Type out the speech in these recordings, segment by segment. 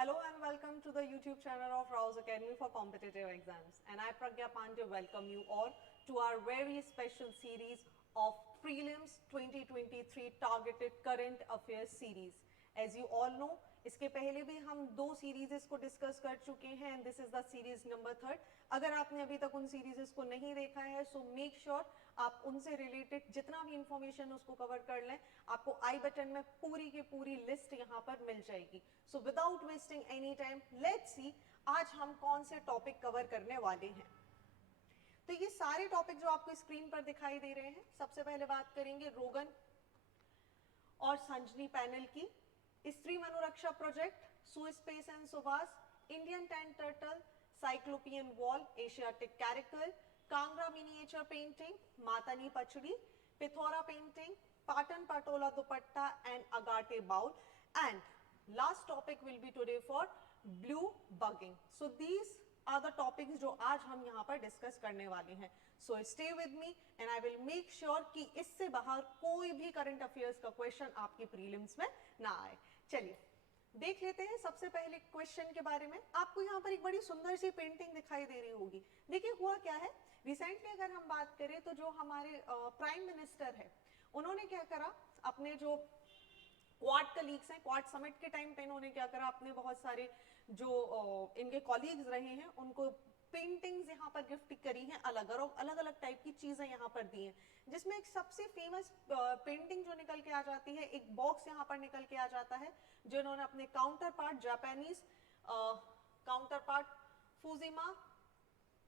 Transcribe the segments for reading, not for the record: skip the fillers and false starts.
Hello and welcome to the YouTube channel of Rouse Academy for Competitive Exams. And I, Pragya Pandey, welcome you all to our very special series of Prelims 2023 Targeted Current Affairs series. As you all know, इसके पहले भी हम दो series को discuss कर चुके हैं and this is the series number 3. अगर आपने अभी तक उन सीरीज को नहीं देखा है सो मेक श्योर आप उनसे रिलेटेड जितना भी इंफॉर्मेशन उसको कवर कर लें. आपको आई बटन में पूरी की पूरी लिस्ट यहाँ पर मिल जाएगी. So without wasting any time let's see आज हम कौन से टॉपिक कवर करने वाले हैं. तो ये सारे टॉपिक जो आपको स्क्रीन पर दिखाई दे रहे हैं, सबसे पहले बात करेंगे रोगन और संजनी पैनल की, stream Anuraksha project, Suez space and Subhash, Indian tank turtle, cyclopean wall, Asiatic caracal, Kangra miniature painting, Mata ni pachedi, Pithora painting, Patan Patola dupatta and agate bowl. And last topic will be today for blue bugging. So these are the topics जो आज हम यहाँ पर discuss करने वाले हैं. So stay with me and I will make sure कि इससे बाहर कोई भी करंट अफेयर्स का क्वेश्चन आपके प्रीलिम्स में ना आए. चलिए देख लेते हैं सबसे पहले क्वेश्चन के बारे में. आपको यहाँ पर एक बड़ी सुंदर सी पेंटिंग दिखाई दे रही होगी. देखिए हुआ क्या है, रिसेंटली अगर हम बात करें तो जो हमारे प्राइम मिनिस्टर है उन्होंने क्या करा, अपने जो क्वाड कलीग्स हैं, क्वाड समिट के टाइम पे इन्होंने क्या करा, अपने बहुत सारे जो इनके कॉलीग्स रहे हैं उनको पेंटिंग्स यहाँ पर गिफ्ट करी हैं, अलग अलग टाइप की चीजें यहाँ पर दी हैं. जिसमें एक सबसे फेमस पेंटिंग जो निकल के आ जाती है, एक बॉक्स यहाँ पर निकल के आ जाता है जो इन्होंने अपने counter part Japanese counter part फुजिमा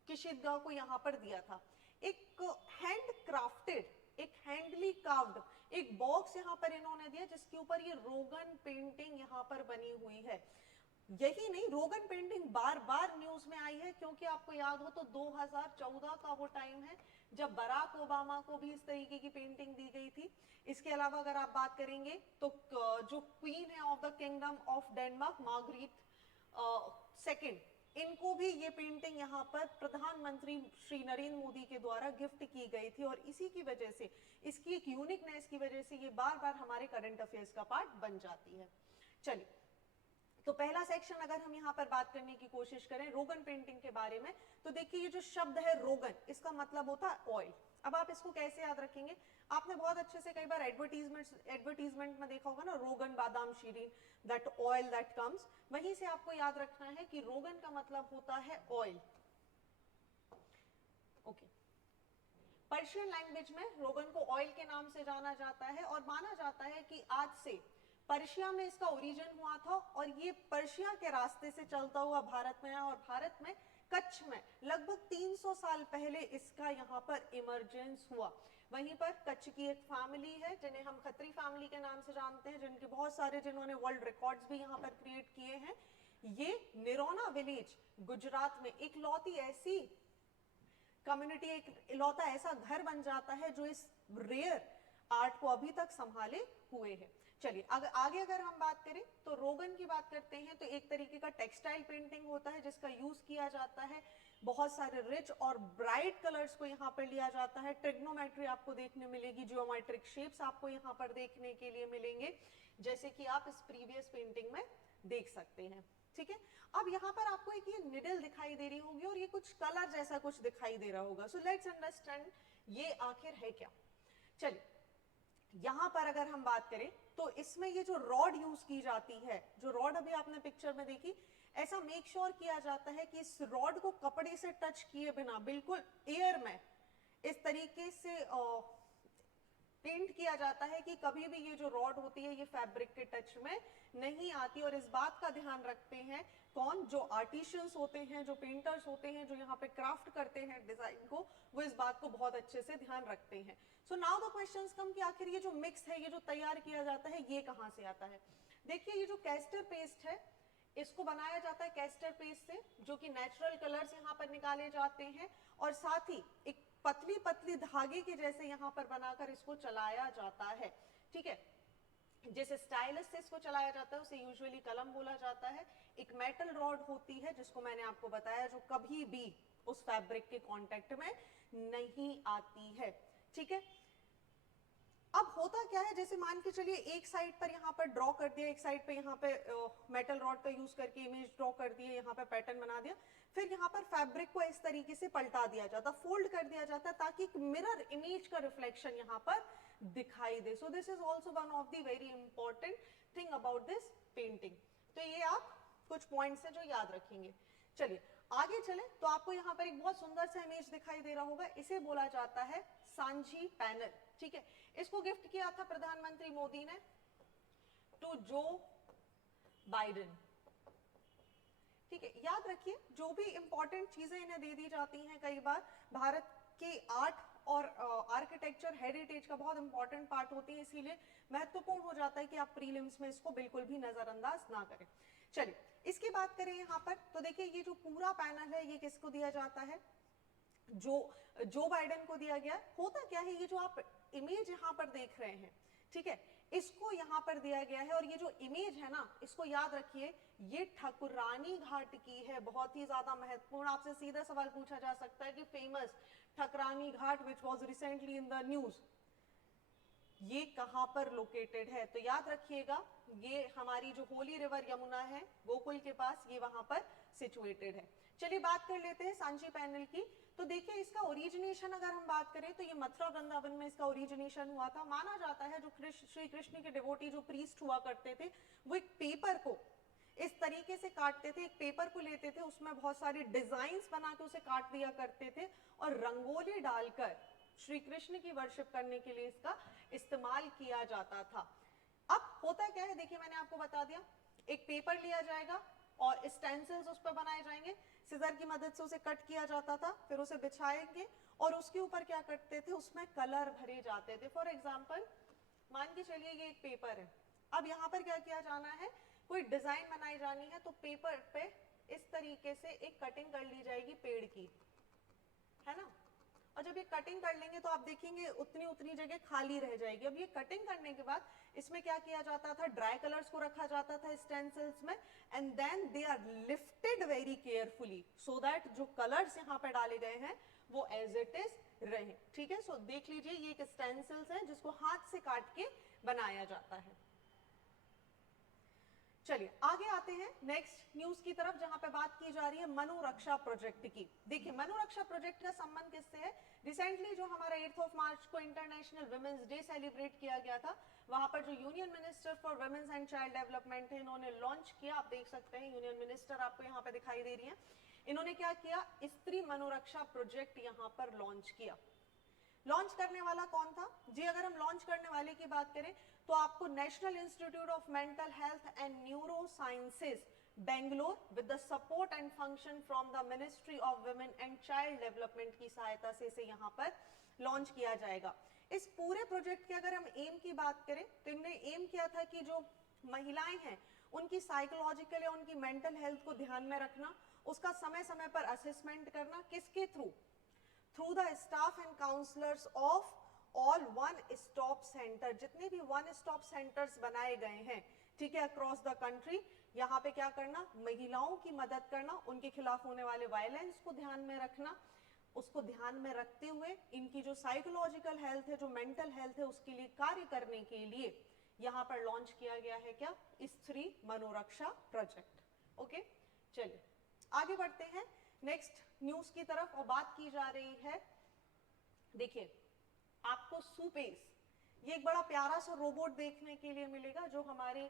किशिदगा को यहाँ पर दिया था. एक हैंड क्राफ्टेड, एक हैंडली कार्व्ड एक बॉक्स यहाँ पर इन्होंने दिया जिसके ऊपर ये रोगन पेंटिंग यहाँ पर बनी हुई है. यही नहीं, रोगन पेंटिंग बार बार न्यूज में आई है क्योंकि आपको याद हो तो 2014 का वो टाइम है जब बराक ओबामा को भी इस तरीके की पेंटिंग दी गई थी. इसके अलावा अगर आप बात करेंगे तो जो क्वीन है of the kingdom of Denmark, Margrethe second, इनको भी ये पेंटिंग यहाँ पर प्रधानमंत्री श्री नरेंद्र मोदी के द्वारा गिफ्ट की गई थी. और इसी की वजह से, इसकी एक यूनिकनेस की वजह से ये बार बार हमारे करंट अफेयर्स का पार्ट बन जाती है. चलिए तो पहला सेक्शन अगर हम यहाँ पर बात करने की कोशिश करें रोगन पेंटिंग के बारे में, तो देखिए ये जो शब्द है रोगन, इसका मतलब होता है ऑयल. अब आप इसको कैसे याद रखेंगे, आपने बहुत अच्छे से कई बार एडवर्टीजमेंट में देखा होगा ना, Rogan Badam Shirin, that oil that comes. वहीं से आपको याद रखना है कि रोगन का मतलब होता है ऑयल. ओके, पर्शियन लैंग्वेज में रोगन को ऑयल के नाम से जाना जाता है और माना जाता है कि आज से पर्शिया में इसका ओरिजिन हुआ था और ये पर्शिया के रास्ते से चलता हुआ भारत में आया और भारत में कच्छ में लगभग 300 साल पहले इसका यहाँ पर इमरजेंस हुआ. वहीं पर कच्छ की एक फैमिली है जिन्हें हम खत्री फैमिली के नाम से जानते हैं, जिनके बहुत सारे, जिन्होंने वर्ल्ड रिकॉर्ड्स भी यहाँ पर क्रिएट किए हैं. ये निरोना विलेज गुजरात में एक लौती ऐसी कम्युनिटी, एक इलौता ऐसा घर बन जाता है जो इस रेयर आर्ट को अभी तक संभाले हुए है. चलिए आगे अगर हम बात करें तो रोगन की बात करते हैं तो एक तरीके का टेक्सटाइल पेंटिंग होता है जिसका यूज किया जाता है. बहुत सारे रिच और ब्राइट कलर्स को यहाँ पर लिया जाता है. ट्रिग्नोमेट्री आपको देखने मिलेगी, जियोमेट्रिक शेप्स आपको यहाँ पर देखने के लिए मिलेंगे, जैसे कि आप इस प्रीवियस पेंटिंग में देख सकते हैं. ठीक है, अब यहाँ पर आपको एक ये निडल दिखाई दे रही होगी और ये कुछ कलर जैसा कुछ दिखाई दे रहा होगा. सो लेट्स अंडरस्टैंड ये आखिर है क्या. चलिए यहां पर अगर हम बात करें तो इसमें ये जो रॉड यूज की जाती है, जो रॉड अभी आपने पिक्चर में देखी, ऐसा मेक श्योर किया जाता है कि इस रॉड को कपड़े से टच किए बिना बिल्कुल एयर में इस तरीके से पेंट किया जाता है कि कभी भी ये जो रॉड होती है ये फैब्रिक के टच में नहीं आती. और इस बात का ध्यान रखते हैं कौन, जो आर्टिशियंस होते हैं, जो पेंटर्स होते हैं, जो यहाँ पे क्राफ्ट करते हैं डिजाइन को, वो इस बात को बहुत अच्छे से ध्यान रखते हैं. सो नाउ द क्वेश्चंस कम कि आखिर ये जो मिक्स है, ये जो तैयार किया जाता है, ये कहाँ से आता है. देखिए ये जो कैस्टर पेस्ट है इसको बनाया जाता है कैस्टर पेस्ट से, जो कि नेचुरल कलर्स यहाँ पर निकाले जाते हैं और साथ ही एक पतली पतली धागे के जैसे यहाँ पर बनाकर इसको चलाया जाता है. ठीक है, जिस स्टाइलस से इसको चलाया जाता है उसे यूजुअली कलम बोला जाता है. एक मेटल रॉड होती है जिसको मैंने आपको बताया, जो कभी भी उस फैब्रिक के कांटेक्ट में नहीं आती है. ठीक है, अब होता क्या है, जैसे मान के चलिए एक साइड पर यहाँ पर ड्रॉ कर दिया, एक साइड पे यहाँ पे मेटल रॉड का यूज करके इमेज ड्रॉ कर दिया, यहाँ पे पैटर्न बना दिया, फिर यहाँ पर फैब्रिक को इस तरीके से पलटा दिया जाता, फोल्ड कर दिया जाता ताकि एक मिरर इमेज का रिफ्लेक्शन यहाँ पर दिखाई दे. So this is also one of the very important thing about this painting. तो ये आप कुछ पॉइंट्स है जो याद रखेंगे. चलिए आगे चले तो आपको यहाँ पर एक बहुत सुंदर सा इमेज दिखाई दे रहा होगा, इसे बोला जाता है सांची पैनल. ठीक है, इसको गिफ्ट किया था प्रधानमंत्री मोदी ने टू जो बाइडेन. ठीक है, याद रखिए जो भी इंपॉर्टेंट चीजें इन्हें दे दी जाती हैं, कई बार भारत के आर्ट और आर्किटेक्चर हेरिटेज का बहुत इंपॉर्टेंट पार्ट होती है, इसीलिए महत्वपूर्ण हो जाता है कि आप प्रीलिम्स में इसको बिल्कुल भी नजरअंदाज ना करें. चलिए इसकी बात करें यहाँ पर तो देखिए ये जो पूरा पैनल है ये किसको दिया जाता है, जो बाइडेन को दिया गया. होता क्या है, ये जो आप इमेज यहाँ पर देख रहे हैं, ठीक है, इसको यहाँ पर दिया गया है और ये जो इमेज है ना, इसको याद रखिए ये ठकुरानी घाट की है. बहुत ही ज्यादा महत्वपूर्ण, आपसे सीधा सवाल पूछा जा सकता है कि famous Thakurani Ghat which was recently in the news, ये कहां पर लोकेटेड है. तो याद रखिएगा ये हमारी जो होली रिवर यमुना है गोकुल के पास, ये वहां पर सिचुएटेड है. चलिए बात कर लेते हैं सांची पैनल की. तो देखिए इसका ओरिजिनेशन अगर हम बात करें तो ये मथुरा वृंदावन में इसका ओरिजिनेशन हुआ था. माना जाता है जो श्री कृष्ण के डिवोटी जो प्रीस्ट हुआ करते थे वो एक पेपर को इस तरीके से काटते थे, एक पेपर को लेते थे, उसमें बहुत सारी डिजाइन्स बना के उसे काट दिया करते थे और रंगोली डालकर श्री कृष्ण की वर्शिप करने के लिए इसका इस्तेमाल किया जाता था. अब होता क्या है, देखिए मैंने आपको बता दिया, एक पेपर लिया जाएगा और स्टेंसिल्स उस पर बनाए जाएंगे, सिजर की मदद से उसे कट किया जाता था, फिर उसे बिछाएंगे और उसके ऊपर क्या करते थे, उसमें कलर भरे जाते थे. फॉर एग्जाम्पल मान के चलिए ये एक पेपर है, अब यहाँ पर क्या किया जाना है, कोई डिजाइन बनाई जानी है, तो पेपर पे इस तरीके से एक कटिंग कर ली जाएगी पेड़ की, है ना. और जब ये कटिंग कर लेंगे तो आप देखेंगे उतनी उतनी जगह खाली रह जाएगी. अब ये कटिंग करने के बाद इसमें क्या किया जाता था, ड्राई कलर्स को रखा जाता था स्टेंसिल्स में and then they are lifted very carefully so that जो कलर्स यहाँ पे डाले गए हैं वो एज इट इज रहे. ठीक है, सो देख लीजिए ये एक स्टेंसिल्स है जिसको हाथ से काट के बनाया जाता है. चलिए आगे आते हैं नेक्स्ट न्यूज की तरफ जहां पे बात की जा रही है मनुरक्षा प्रोजेक्ट की. देखिए मनुरक्षा प्रोजेक्ट का संबंध किससे है, रिसेंटली जो हमारा 8 मार्च को इंटरनेशनल वुमेन्स डे सेलिब्रेट किया गया था, वहां पर जो union minister for women's and child development है इन्होंने लॉन्च किया. आप देख सकते हैं यूनियन मिनिस्टर आपको यहाँ पे दिखाई दे रही है. इन्होंने क्या किया, स्त्री मनुरक्षा प्रोजेक्ट यहाँ पर लॉन्च किया. लॉन्च करने वाला कौन था जी, अगर हम लॉन्च करने वाले की बात करें तो आपको national institute of mental health and neuro sciences Bangalore with the support and function from the ministry of women and child development की सहायता से इसे यहाँ पर लॉन्च किया जाएगा. इस पूरे प्रोजेक्ट के अगर हम एम की बात करें तो इनने एम किया था कि जो महिलाएं हैं उनकी साइकोलॉजिकल या उनकी मेंटल हेल्थ को ध्यान में रखना, उसका समय समय पर असेसमेंट करना, किसके through the staff and counsellors of all one stop centre, जितने भी वन स्टॉप सेंटर्स बनाए गए हैं, ठीक है, अक्रॉस द कंट्री, यहाँ पे क्या करना, महिलाओं की मदद करना, उनके खिलाफ होने वाले वायलेंस को ध्यान में रखना, उसको ध्यान में रखते हुए इनकी जो साइकोलॉजिकल हेल्थ है, जो मेंटल हेल्थ है, उसके लिए कार्य करने के लिए यहाँ पर लॉन्च किया गया है क्या, स्त्री मनोरक्षा प्रोजेक्ट. ओके, चलिए आगे बढ़ते हैं नेक्स्ट न्यूज की तरफ और बात की जा रही है, देखिए आपको सुपेस, ये एक बड़ा प्यारा सा रोबोट देखने के लिए मिलेगा जो हमारे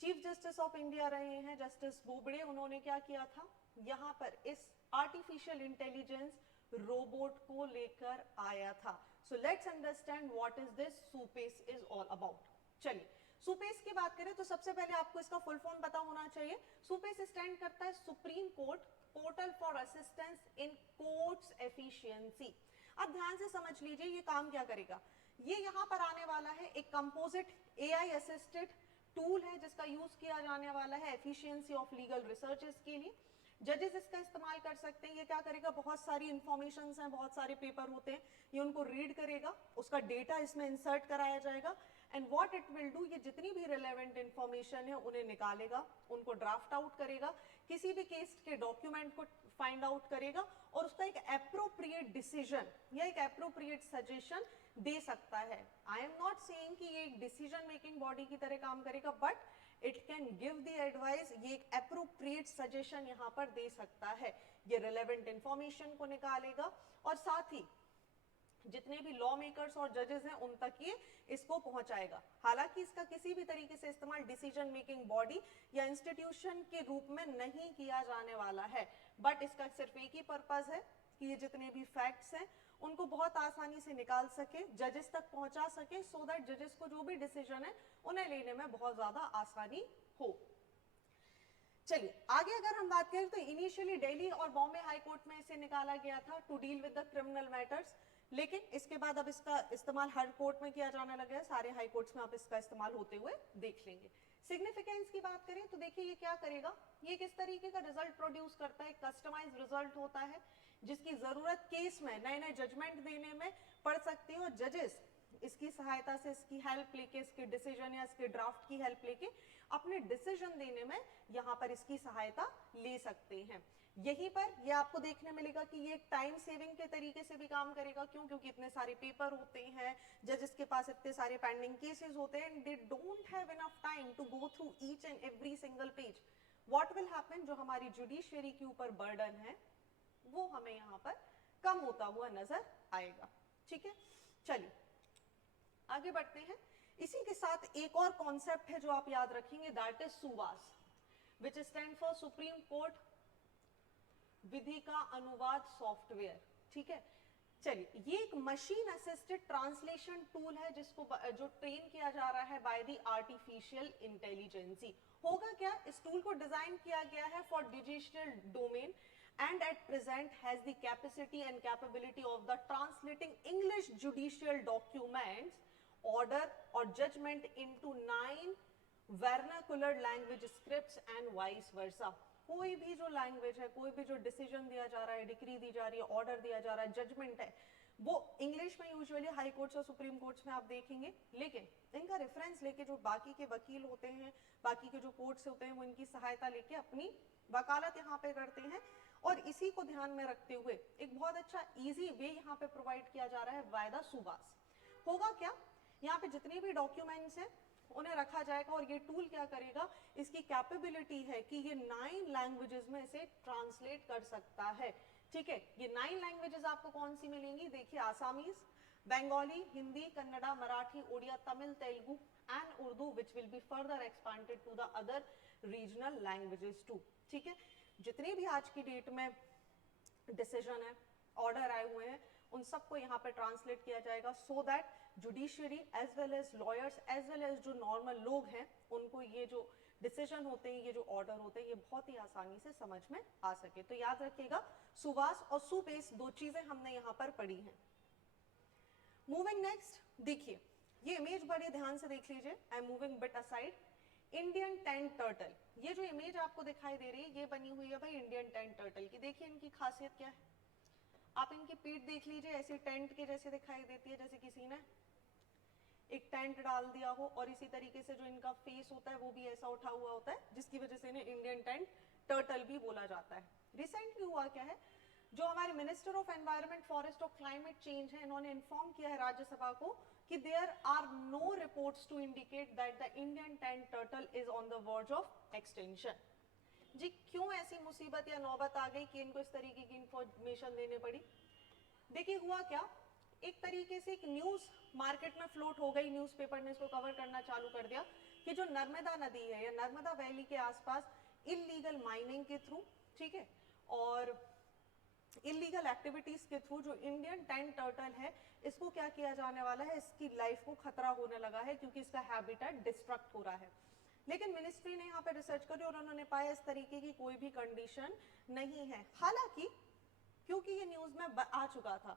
चीफ जस्टिस ऑफ इंडिया रहे हैं जस्टिस बोबड़े, उन्होंने क्या किया था, यहाँ पर इस आर्टिफिशियल इंटेलिजेंस रोबोट को लेकर आया था. So let's understand what is this SUPACE is all about. चलिए सुपेस की बात करें तो सबसे पहले आपको इसका फुल फॉर्म पता होना चाहिए. सुपेस स्टैंड करता है supreme court portal for assistance in courts efficiency. अब ध्यान से समझ लीजिए ये काम क्या करेगा, ये यहाँ पर आने वाला है एक कंपोजिट एआई असिस्टेड टूल है जिसका यूज किया जाने वाला है एफिशिएंसी ऑफ लीगल रिसर्चेस के लिए. जजेस इसका इस्तेमाल कर सकते हैं. ये क्या करेगा, बहुत सारी इंफॉर्मेशन हैं, बहुत सारे पेपर होते हैं, ये उनको रीड करेगा, उसका डेटा इसमें इंसर्ट कराया जाएगा and what it will do, ये जितनी भी रिलेवेंट इंफॉर्मेशन है उन्हें निकालेगा, उनको ड्राफ्ट आउट करेगा, किसी भी केस के डॉक्यूमेंट को फाइंड आउट करेगा और उसका एक एप्रोप्रिएट डिसीजन या एक एप्रोप्रिएट सजेशन दे सकता है। आई एम नॉट सेइंग कि ये एक डिसीजन मेकिंग बॉडी की तरह काम करेगा, but it can give the advice, ये एक अप्रोप्रिएट सजेशन यहाँ पर दे सकता है। ये रिलेवेंट इंफॉर्मेशन को निकालेगा और साथ ही जितने भी लॉ मेकर्स और जजेस हैं उन तक ये इसको पहुंचाएगा। हालांकि इसका किसी भी तरीके से इस्तेमाल डिसीजन मेकिंग बॉडी या इंस्टीट्यूशन के रूप में नहीं किया जाने वाला है, बट इसका सिर्फ एक ही पर्पस है कि ये जितने भी फैक्ट्स हैं उनको बहुत आसानी से निकाल सके, जजेस तक पहुंचा सके, सो दैट जजेस को जो भी डिसीजन है उन्हें लेने में बहुत ज्यादा आसानी हो। चलिए आगे अगर हम बात करें तो इनिशियली दिल्ली और बॉम्बे हाई कोर्ट में इसे निकाला गया था to deal with the criminal matters, लेकिन इसके बाद अब इसका इस्तेमाल हर कोर्ट में किया जाने लगा है, सारे हाई कोर्ट्स में आप इसका इस्तेमाल होते हुए देख लेंगे। सिग्निफिकेंस की बात करें तो देखिए ये क्या करेगा, ये किस तरीके का रिजल्ट प्रोड्यूस करता है, कस्टमाइज रिजल्ट होता है जिसकी जरूरत केस में नए नए जजमेंट देने में पड़ सकती है, और जजेस इसकी सहायता से, इसकी हेल्प लेके, इसके डिसीजन या इसके ड्राफ्ट की हेल्प लेके अपने डिसीजन देने में यहाँ पर इसकी सहायता ले सकते हैं। यहीं पर ये आपको देखने मिलेगा कि ये टाइम सेविंग के तरीके से भी काम करेगा। क्यों? क्योंकि इतने सारे पेपर होते हैं, जजेस के पास इतने सारे पेंडिंग केसेस होते हैं, and they don't have enough time to go through each and every single page. What will happen, जो हमारी जुडिशियरी के ऊपर बर्डन है वो हमें यहाँ पर कम होता हुआ नजर आएगा। ठीक है, चलिए आगे बढ़ते हैं। इसी के साथ एक और कॉन्सेप्ट है जो आप याद रखेंगे, that is SUVAS, which stand for supreme court विधि का अनुवाद सॉफ्टवेयर। ठीक है, चलिए ये एक मशीन असिस्टेड ट्रांसलेशन टूल है जिसको जो ट्रेन किया जा रहा है बाय द आर्टिफिशियल इंटेलिजेंसी। होगा क्या, इस टूल को डिजाइन किया गया है for judicial domain and at present has the capacity and capability of the translating English judicial documents, order or judgment into 9 vernacular language scripts and vice versa। कोई भी जो लैंग्वेज है, कोई भी जो डिसीजन दिया जा रहा है, डिक्री दी जा रही है, ऑर्डर दिया जा रहा है, जजमेंट है, वो इंग्लिश में यूजुअली हाई कोर्ट्स और सुप्रीम कोर्ट्स में आप देखेंगे, लेकिन इनका रेफरेंस लेके जो बाकी के वकील होते हैं, बाकी के जो कोर्ट्स होते हैं, वो इनकी सहायता लेके अपनी वकालत यहाँ पे करते हैं। और इसी को ध्यान में रखते हुए एक बहुत अच्छा इजी वे यहाँ पे प्रोवाइड किया जा रहा है वायदा सुबास। होगा क्या, यहाँ पे जितने भी डॉक्यूमेंट्स हैं उन्हें रखा जाएगा, और ये टूल क्या करेगा, इसकी कैपेबिलिटी है कि ये 9 लैंग्वेजेस में इसे ट्रांसलेट कर सकता है। ठीक है, ये 9 लैंग्वेजेस आपको कौन सी मिलेंगी, देखिए Assamese, Bengali, Hindi, Kannada, Marathi, Oriya, Tamil, Telugu and Urdu, which will be further expanded to the other regional languages too. ठीक है, जितने भी आज की डेट में डिसीजन है, ऑर्डर आए हुए हैं, उन सबको यहाँ पे ट्रांसलेट किया जाएगा, so that judiciary as well as lawyers as well as जो नॉर्मल लोग हैं उनको ये जो डिसीजन होते हैं, ये जो ऑर्डर होते हैं, ये बहुत ही आसानी से समझ में आ सके। तो याद रखिएगा, सुवास और सुबेस दो चीजें हमने यहाँ पर पढ़ी हैं। मूविंग नेक्स्ट, देखिए ये इमेज बड़े ध्यान से देख लीजिए, I am moving bit aside. Indian tent turtle, ये जो इमेज आपको दिखाई दे रही है ये बनी हुई है भाई इंडियन टेंट टर्टल की। देखिए इनकी खासियत क्या है, आप इनकी पीठ देख लीजिए, ऐसे टेंट के जैसे दिखाई देती है, जैसे किसी ने एक टेंट डाल दिया हो, और इसी तरीके से जो इनका फेस होता है वो भी ऐसा उठा हुआ होता है, जिसकी वजह से इन्हें इंडियन टेंट टर्टल भी बोला जाता है। रिसेंटली हुआ क्या है, जो हमारे मिनिस्टर ऑफ एनवायरमेंट, फॉरेस्ट और क्लाइमेट चेंज है, इन्होंने इन्फॉर्म किया है राज्यसभा को कि there are no reports to indicate that the Indian tent turtle is on the verge of extension. जी क्यों ऐसी मुसीबत या नौबत आ गई कि इनको इस तरीके की इंफॉर्मेशन देने पड़ी? देखिए हुआ क्या, एक तरीके से एक न्यूज मार्केट में फ्लोट हो गई, न्यूज़पेपर ने इसको कवर करना चालू कर दिया कि जो नर्मदा नदी है या नर्मदा वैली के आसपास इलीगल माइनिंग के थ्रू, ठीक है, और इलीगल एक्टिविटीज के थ्रू जो इंडियन टेंट टर्टल है इसको क्या किया जाने वाला है, इसकी लाइफ को खतरा होने लगा है क्योंकि इसका हैबिटेट डिस्ट्रक्ट हो रहा है। लेकिन मिनिस्ट्री ने यहाँ पे रिसर्च करी और उन्होंने पाया इस तरीके की कोई भी कंडीशन नहीं है। हालांकि क्योंकि ये न्यूज में आ चुका था,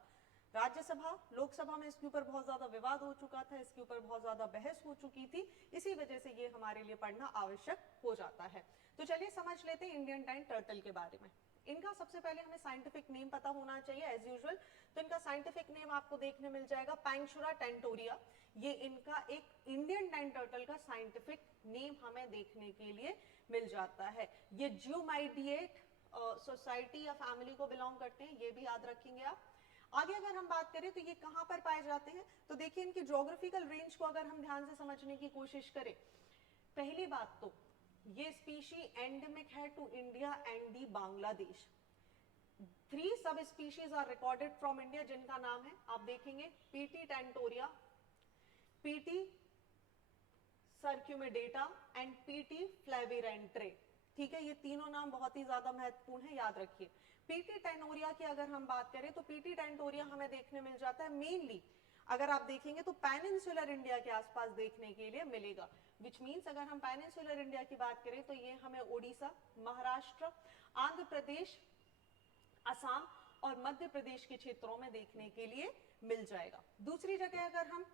राज्यसभा लोकसभा में इसके ऊपर बहुत ज्यादा विवाद हो चुका था, इसके ऊपर बहुत ज्यादा बहस हो चुकी थी, इसी वजह से ये हमारे लिए पढ़ना आवश्यक हो जाता है। तो चलिए समझ लेते हैं इंडियन टेंट टर्टल के बारे में। इनका सबसे पहले हमें साइंटिफिक नेम पता होना चाहिए एज यूजुअल, तो इनका साइंटिफिक नेम आपको देखने मिल जाएगा पैंगशुरा टेंटोरिया। ये इनका एक इंडियन टेंट टर्टल का साइंटिफिक नेम हमें देखने के लिए मिल जाता है। ये जियोमाइडिएट सोसाइटी या फैमिली को बिलोंग करते हैं, ये भी याद रखेंगे आप। आगे अगर हम बात करें तो ये कहां पर पाए जाते हैं, तो देखिए इनकी ज्योग्राफिकल रेंज को अगर हम ध्यान से समझने की कोशिश करें, पहली बात तो ये स्पीशी एंडेमिक है to India and the Bangladesh. 3 subspecies are recorded from India, जिनका नाम है, आप देखेंगे, PT tentoria, PT circumdata and PT flavirentre. ठीक है, ये तीनों नाम बहुत ही ज्यादा महत्वपूर्ण है, याद रखिए। पीटी टेंटोरिया की अगर हम बात करें तो पीटी टेंटोरिया हमें देखने मिल जाता है मेनली, अगर आप देखेंगे तो पेनिनसुलर इंडिया के आसपास देखने के लिए मिलेगा, विच मीन्स अगर हम पेनिनसुलर इंडिया की बात करें तो ये हमें उड़ीसा, महाराष्ट्र, आंध्र प्रदेश, असम और मध्य प्रदेश के क्षेत्रों में देखने के लिए मिल जाएगा। दूसरी जगह अगर हम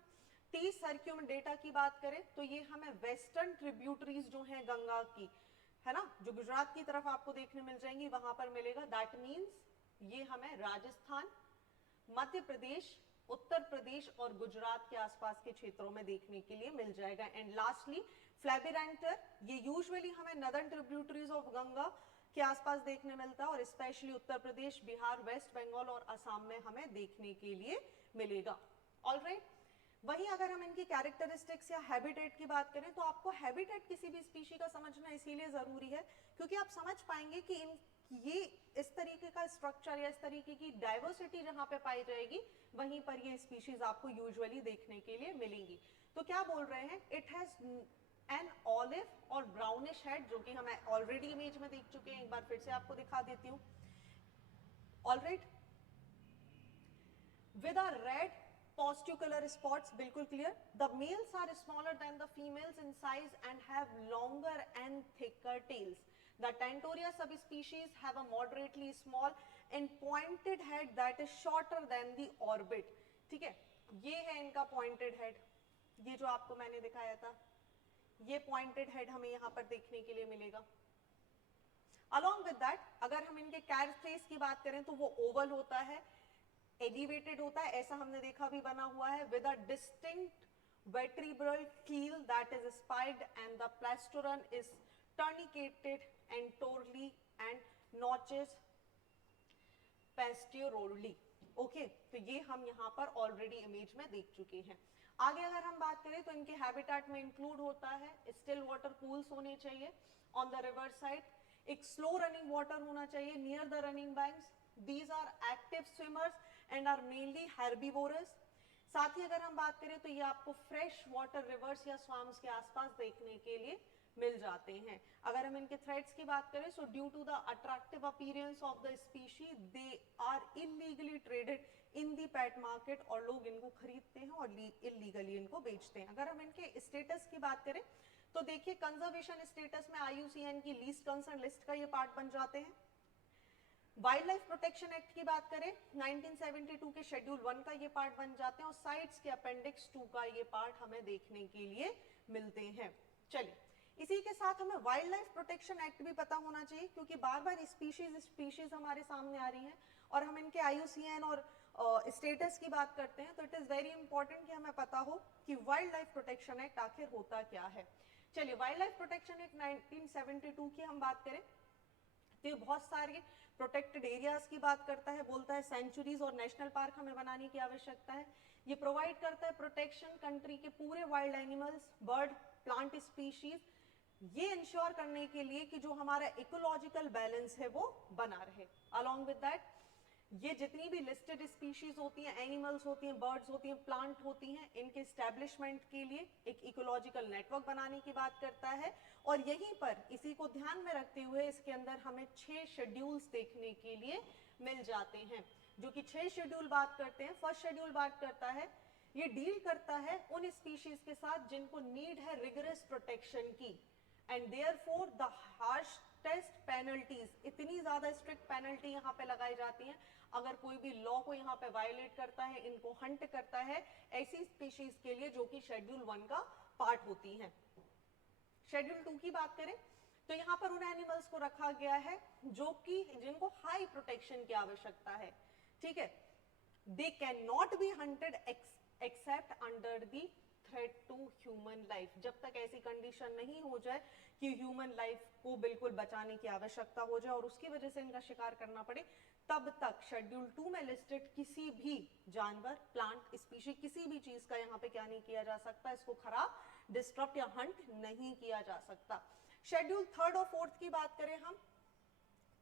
टी सर्क्यूमिडेटा की बात करें तो ये हमें वेस्टर्न ट्रिब्यूटरीज जो हैं गंगा की, है ना, जो गुजरात की तरफ आपको देखने मिल जाएंगी, वहां पर मिलेगा। दैट मीन्स ये हमें राजस्थान, मध्य प्रदेश, उत्तर प्रदेश और गुजरात के आसपास के क्षेत्रों में देखने के लिए मिल जाएगा। एंड लास्टली फ्लेविरेंटर, ये यूजुअली हमें नदर्न ट्रिब्यूटरीज ऑफ गंगा के आसपास देखने मिलता है और स्पेशली उत्तर प्रदेश, बिहार, वेस्ट बंगाल और असम में हमें देखने के लिए मिलेगा। ऑलराइट, वहीं अगर हम इनकी कैरेक्टरिस्टिक्स या हैबिटेट की बात करें तो आपको हैबिटेट किसी भी स्पीशी का समझना इसीलिए जरूरी है क्योंकि आप समझ पाएंगे कि ये इस तरीके का स्ट्रक्चर या इस तरीके की डाइवर्सिटी जहां पे पाई जाएगी वहीं पर ये स्पीशीज आपको यूजुअली देखने के लिए मिलेंगी। तो क्या बोल रहे हैं, इट हैज एन ऑलिव और ब्राउनिश हेड, जो कि हम ऑलरेडी इमेज में देख चुके हैं, एक बार फिर से आपको दिखा देती हूं। Alright, with a red posticular spots, बिल्कुल clear. The males are smaller than the females in size and have longer and thicker tails. The Tentoria subspecies have a moderately small and pointed head that is shorter than the orbit. ठीक है, ये है इनका pointed head, ये जो आपको मैंने दिखाया था, ये pointed head हमें यहाँ पर देखने के लिए मिलेगा। Along with that, अगर हम इनके carapace की बात करें तो वो oval होता है, एलिवेटेड होता है, ऐसा हमने देखा भी बना हुआ है, with a distinct vertebral keel that is spiked and the plastron is tourniqueted anteriorly and notches posteriorly. Okay, तो ये हम यहाँ पर ऑलरेडी इमेज में देख चुके हैं। आगे अगर हम बात करें तो इनके हैबिटेट में इंक्लूड होता है स्टिल वाटर पूल्स होने चाहिए ऑन द रिवर साइड, एक स्लो रनिंग वाटर होना चाहिए near the running banks, these are active swimmers and are mainly herbivorous. साथ ही अगर हम बात करें तो ये आपको फ्रेश वाटर रिवर्स या स्वाम्स के आसपास देखने के लिए मिल जाते हैं। अगर हम इनके थ्रेट्स की बात करें, so due to the attractive appearance of the species they are illegally traded in the pet market, और लोग इनको खरीदते हैं और इलीगली इनको बेचते हैं। अगर हम इनके स्टेटस की बात करें तो देखिए कंजर्वेशन स्टेटस में IUCN की लीस्ट कंसर्न लिस्ट का ये पार्ट बन जाते हैं। वाइल्ड लाइफ प्रोटेक्शन एक्ट की बात करें 1972 के शेड्यूल 1 का ये पार्ट बन जाते हैं और साइट्स के अपेंडिक्स 2 का ये पार्ट हमें देखने के लिए मिलते हैं। चलिए, इसी के साथ हमें वाइल्ड लाइफ प्रोटेक्शन एक्ट भी पता होना चाहिए क्योंकि बार बार स्पीशीज हमारे सामने आ रही हैं और हम इनके IUCN और स्टेटस की बात करते हैं, तो इट इज वेरी इंपॉर्टेंट कि हमें पता हो कि वाइल्ड लाइफ प्रोटेक्शन एक्ट आखिर होता क्या है। चलिए, वाइल्ड लाइफ प्रोटेक्शन एक्ट 1972 की हम बात करें तो ये बहुत सारे प्रोटेक्टेड एरियाज की बात करता है, बोलता है सेंचुरीज और नेशनल पार्क हमें बनाने की आवश्यकता है। ये प्रोवाइड करता है प्रोटेक्शन कंट्री के पूरे wild animals, bird, plant species, ये इंश्योर करने के लिए कि जो हमारा इकोलॉजिकल बैलेंस है वो बना रहे। अलॉन्ग विद दैट, ये जितनी भी लिस्टेड स्पीशीज होती हैं, एनिमल्स होती हैं, बर्ड्स होती हैं, प्लांट होती हैं, इनके एस्टेब्लिशमेंट के लिए एक इकोलॉजिकल नेटवर्क बनाने की बात करता है। और यहीं पर इसी को ध्यान में रखते हुए इसके अंदर हमें 6 शेड्यूल्स देखने के लिए मिल जाते हैं, जो कि 6 शेड्यूल बात करते हैं। फर्स्ट शेड्यूल बात करता है, ये डील करता है उन स्पीशीज के साथ जिनको नीड है रिगरस प्रोटेक्शन की, and therefore the harshest penalties, इतनी ज्यादा स्ट्रिक्ट पेनल्टी यहाँ पे लगाई जाती हैं अगर कोई भी लॉ को यहाँ पे वायलेट करता है, इनको हंट करता है, ऐसी स्पीशीज के लिए जो कि शेड्यूल 1 का पार्ट होती हैं। शेड्यूल 2 की बात करें तो यहाँ पर उन एनिमल्स को रखा गया है जो कि जिनको हाई प्रोटेक्शन की आवश्यकता है। ठीक है, they can not be hunted except under the threat to human life. जब तक ऐसी कंडीशन नहीं हो जाए कि ह्यूमन लाइफ को बिल्कुल बचाने की आवश्यकता हो जाए और उसकी वजह से इनका शिकार करना पड़े, तब तक शेड्यूल 2 में लिस्टेड किसी भी जानवर, प्लांट स्पीशीज, किसी भी चीज का यहाँ पे क्या नहीं किया जा सकता, इसको खराब, डिस्टर्ब या हंट नहीं किया जा सकता। शेड्यूल 3 और 4 की बात करें हम,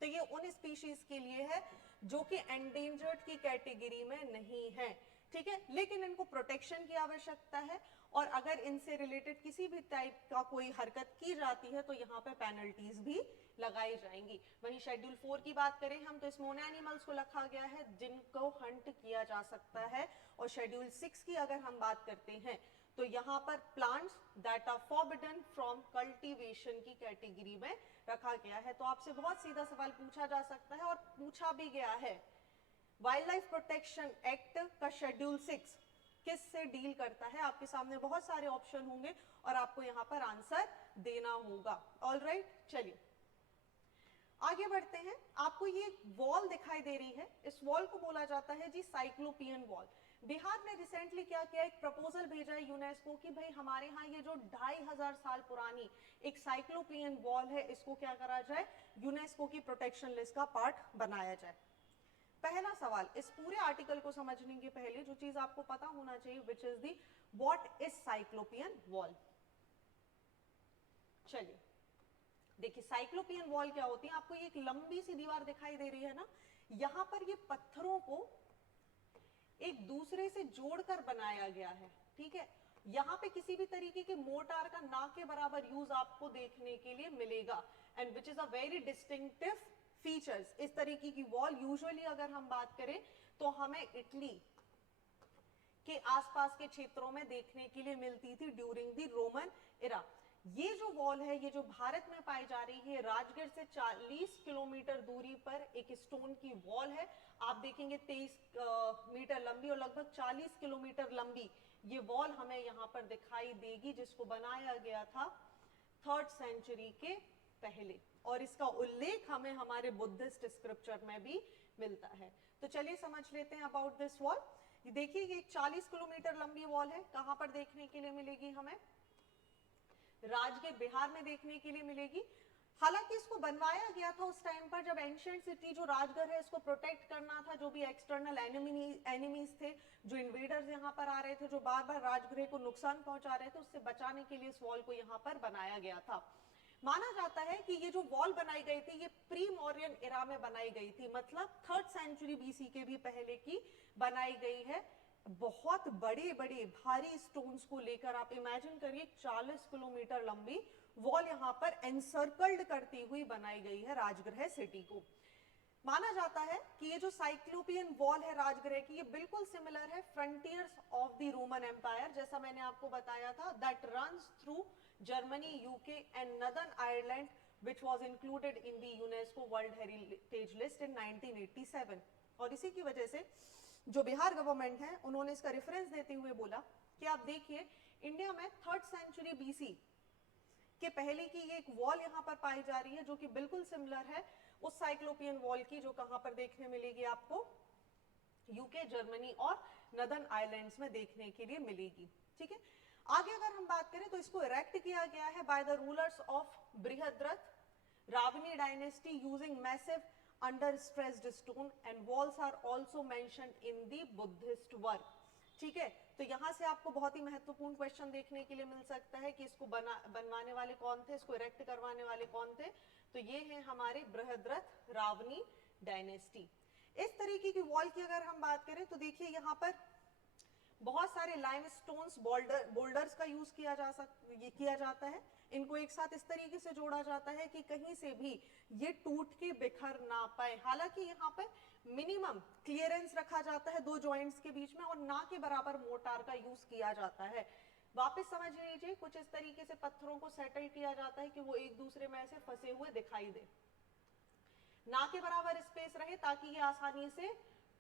तो ये उन स्पीशीज के लिए है जो कि एंडेंजर्ड की कैटेगरी में नहीं है, ठीक है, लेकिन इनको प्रोटेक्शन की आवश्यकता है और अगर इनसे रिलेटेड किसी भी टाइप का कोई हरकत की जाती है तो यहाँ पे पेनल्टीज भी लगाई जाएंगी। वहीं शेड्यूल 4 की बात करें हम, तो इसमें उन एनिमल्स को रखा गया है जिनको हंट किया जा सकता है। और शेड्यूल 6 की अगर हम बात करते हैं तो यहाँ पर plants that are forbidden from cultivation की कैटेगरी में रखा गया है। तो आपसे बहुत सीधा सवाल पूछा जा सकता है और पूछा भी गया है, वाइल्ड लाइफ प्रोटेक्शन एक्ट का शेड्यूल 6 किस से डील करता है? आपके सामने बहुत सारे ऑप्शन होंगे और आपको यहाँ पर आंसर देना होगा। ऑलराइट, चलिए आगे बढ़ते हैं। आपको ये वॉल दिखाई दे रही है, इस वॉल को बोला जाता है जी साइक्लोपियन वॉल। बिहार ने रिसेंटली क्या किया, एक प्रपोजल भेजा है यूनेस्को की भाई हमारे यहाँ ये जो 2500 साल पुरानी एक साइक्लोपियन वॉल है, इसको क्या करा जाए, यूनेस्को की प्रोटेक्शन लिस्ट का पार्ट बनाया जाए। पहला सवाल, इस पूरे आर्टिकल को समझने के पहले जो चीज आपको पता होना चाहिए, which is the what is cyclopean wall. चलिए देखिए साइक्लोपियन वॉल क्या होती है। आपको ये एक लंबी सी दीवार दिखाई दे रही है ना, यहां पर ये पत्थरों को एक दूसरे से जोड़कर बनाया गया है, ठीक है। यहाँ पे किसी भी तरीके के मोर्टार का ना के बराबर यूज आपको देखने के लिए मिलेगा, and which is a very distinctive features. इस तरीके की वॉल यूजुअली अगर हम बात करें तो हमें इटली के आसपास के क्षेत्रों में देखने के लिए मिलती थी ड्यूरिंग द रोमन एरा। ये जो वॉल है, ये जो भारत में पाई जा रही है, राजगढ़ से 40 किलोमीटर दूरी पर एक स्टोन की वॉल है। आप देखेंगे 23 मीटर लंबी और लगभग 40 किलोमीटर लंबी ये वॉल हमें यहाँ पर दिखाई देगी, जिसको बनाया गया था 3rd सेंचुरी के पहले, और इसका उल्लेख हमें हमारे बुद्धिस्ट स्क्रिप्चर में भी मिलता है। तो चलिए समझ लेते हैं अबाउट दिस वॉल। देखिए ये 40 किलोमीटर लंबी वॉल है, कहां पर देखने के लिए मिलेगी हमें, राजगीर बिहार में देखने के लिए मिलेगी। हालांकि इसको बनवाया गया था उस टाइम पर जब एंशिएंट सिटी जो राजगढ़ है इसको प्रोटेक्ट करना था, जो भी एक्सटर्नल एनिमीज थे, जो इन्वेडर्स यहाँ पर आ रहे थे, जो बार बार राजगृह को नुकसान पहुंचा रहे थे, उससे बचाने के लिए इस वॉल को यहाँ पर बनाया गया था। माना जाता है कि ये जो वॉल बनाई गई थी ये प्री मौर्यन एरा में बनाई गई थी, मतलब 3rd सेंचुरी बीसी के भी पहले की बनाई गई है। बहुत बड़े बड़े भारी स्टोन्स को लेकर आप इमेजिन करिए 40 किलोमीटर लंबी वॉल यहाँ पर एनसर्कल्ड करती हुई बनाई गई है राजगृह सिटी को। माना जाता है कि ये जो साइक्लोपियन वॉल है राजगृह की, ये बिल्कुल सिमिलर है frontiers of the Roman Empire, जैसा मैंने आपको बताया था, that runs through Germany, UK and Northern Ireland, which was included in the UNESCO World Heritage List in 1987। और इसी की वजह से जो बिहार गवर्नमेंट है उन्होंने इसका रेफरेंस देते हुए बोला कि आप देखिए इंडिया में 3rd सेंचुरी बीसी के पहले की ये एक वॉल यहाँ पर पाई जा रही है जो कि बिल्कुल सिमिलर है उस साइक्लोपियन वॉल की जो कहां पर देखने मिलेगी आपको, यूके, जर्मनी और नदर्न आइलैंड्स में देखने के लिए मिलेगी, ठीक है। आगे अगर हम बात करें तो इसको इरेक्ट किया गया है by the rulers of Brihadratha रावनी dynasty using massive undressed stone and walls are also mentioned in the Buddhist work, ठीक है। तो यहां से आपको बहुत ही महत्वपूर्ण क्वेश्चन देखने के लिए मिल सकता है कि इसको बनवाने वाले कौन थे, इसको इरेक्ट करवाने वाले कौन थे, तो ये है हमारे बृहद्रथ रावनी डायनेस्टी। इस तरीके की वॉल की अगर हम बात करें तो देखिए यहाँ पर बहुत सारे लाइमस्टोन्स बोल्डर्स का यूज किया जाता है। इनको एक साथ इस तरीके से जोड़ा जाता है कि कहीं से भी ये टूट के बिखर ना पाए। हालांकि यहाँ पर मिनिमम क्लियरेंस रखा जाता है दो जॉइंट्स के बीच में और ना के बराबर मोर्टार का यूज किया जाता है। वापस समझ लीजिए, कुछ इस तरीके से पत्थरों को सेटल किया जाता है कि वो एक दूसरे में ऐसे फंसे हुए दिखाई दे, ना के बराबर स्पेस रहे ताकि ये आसानी से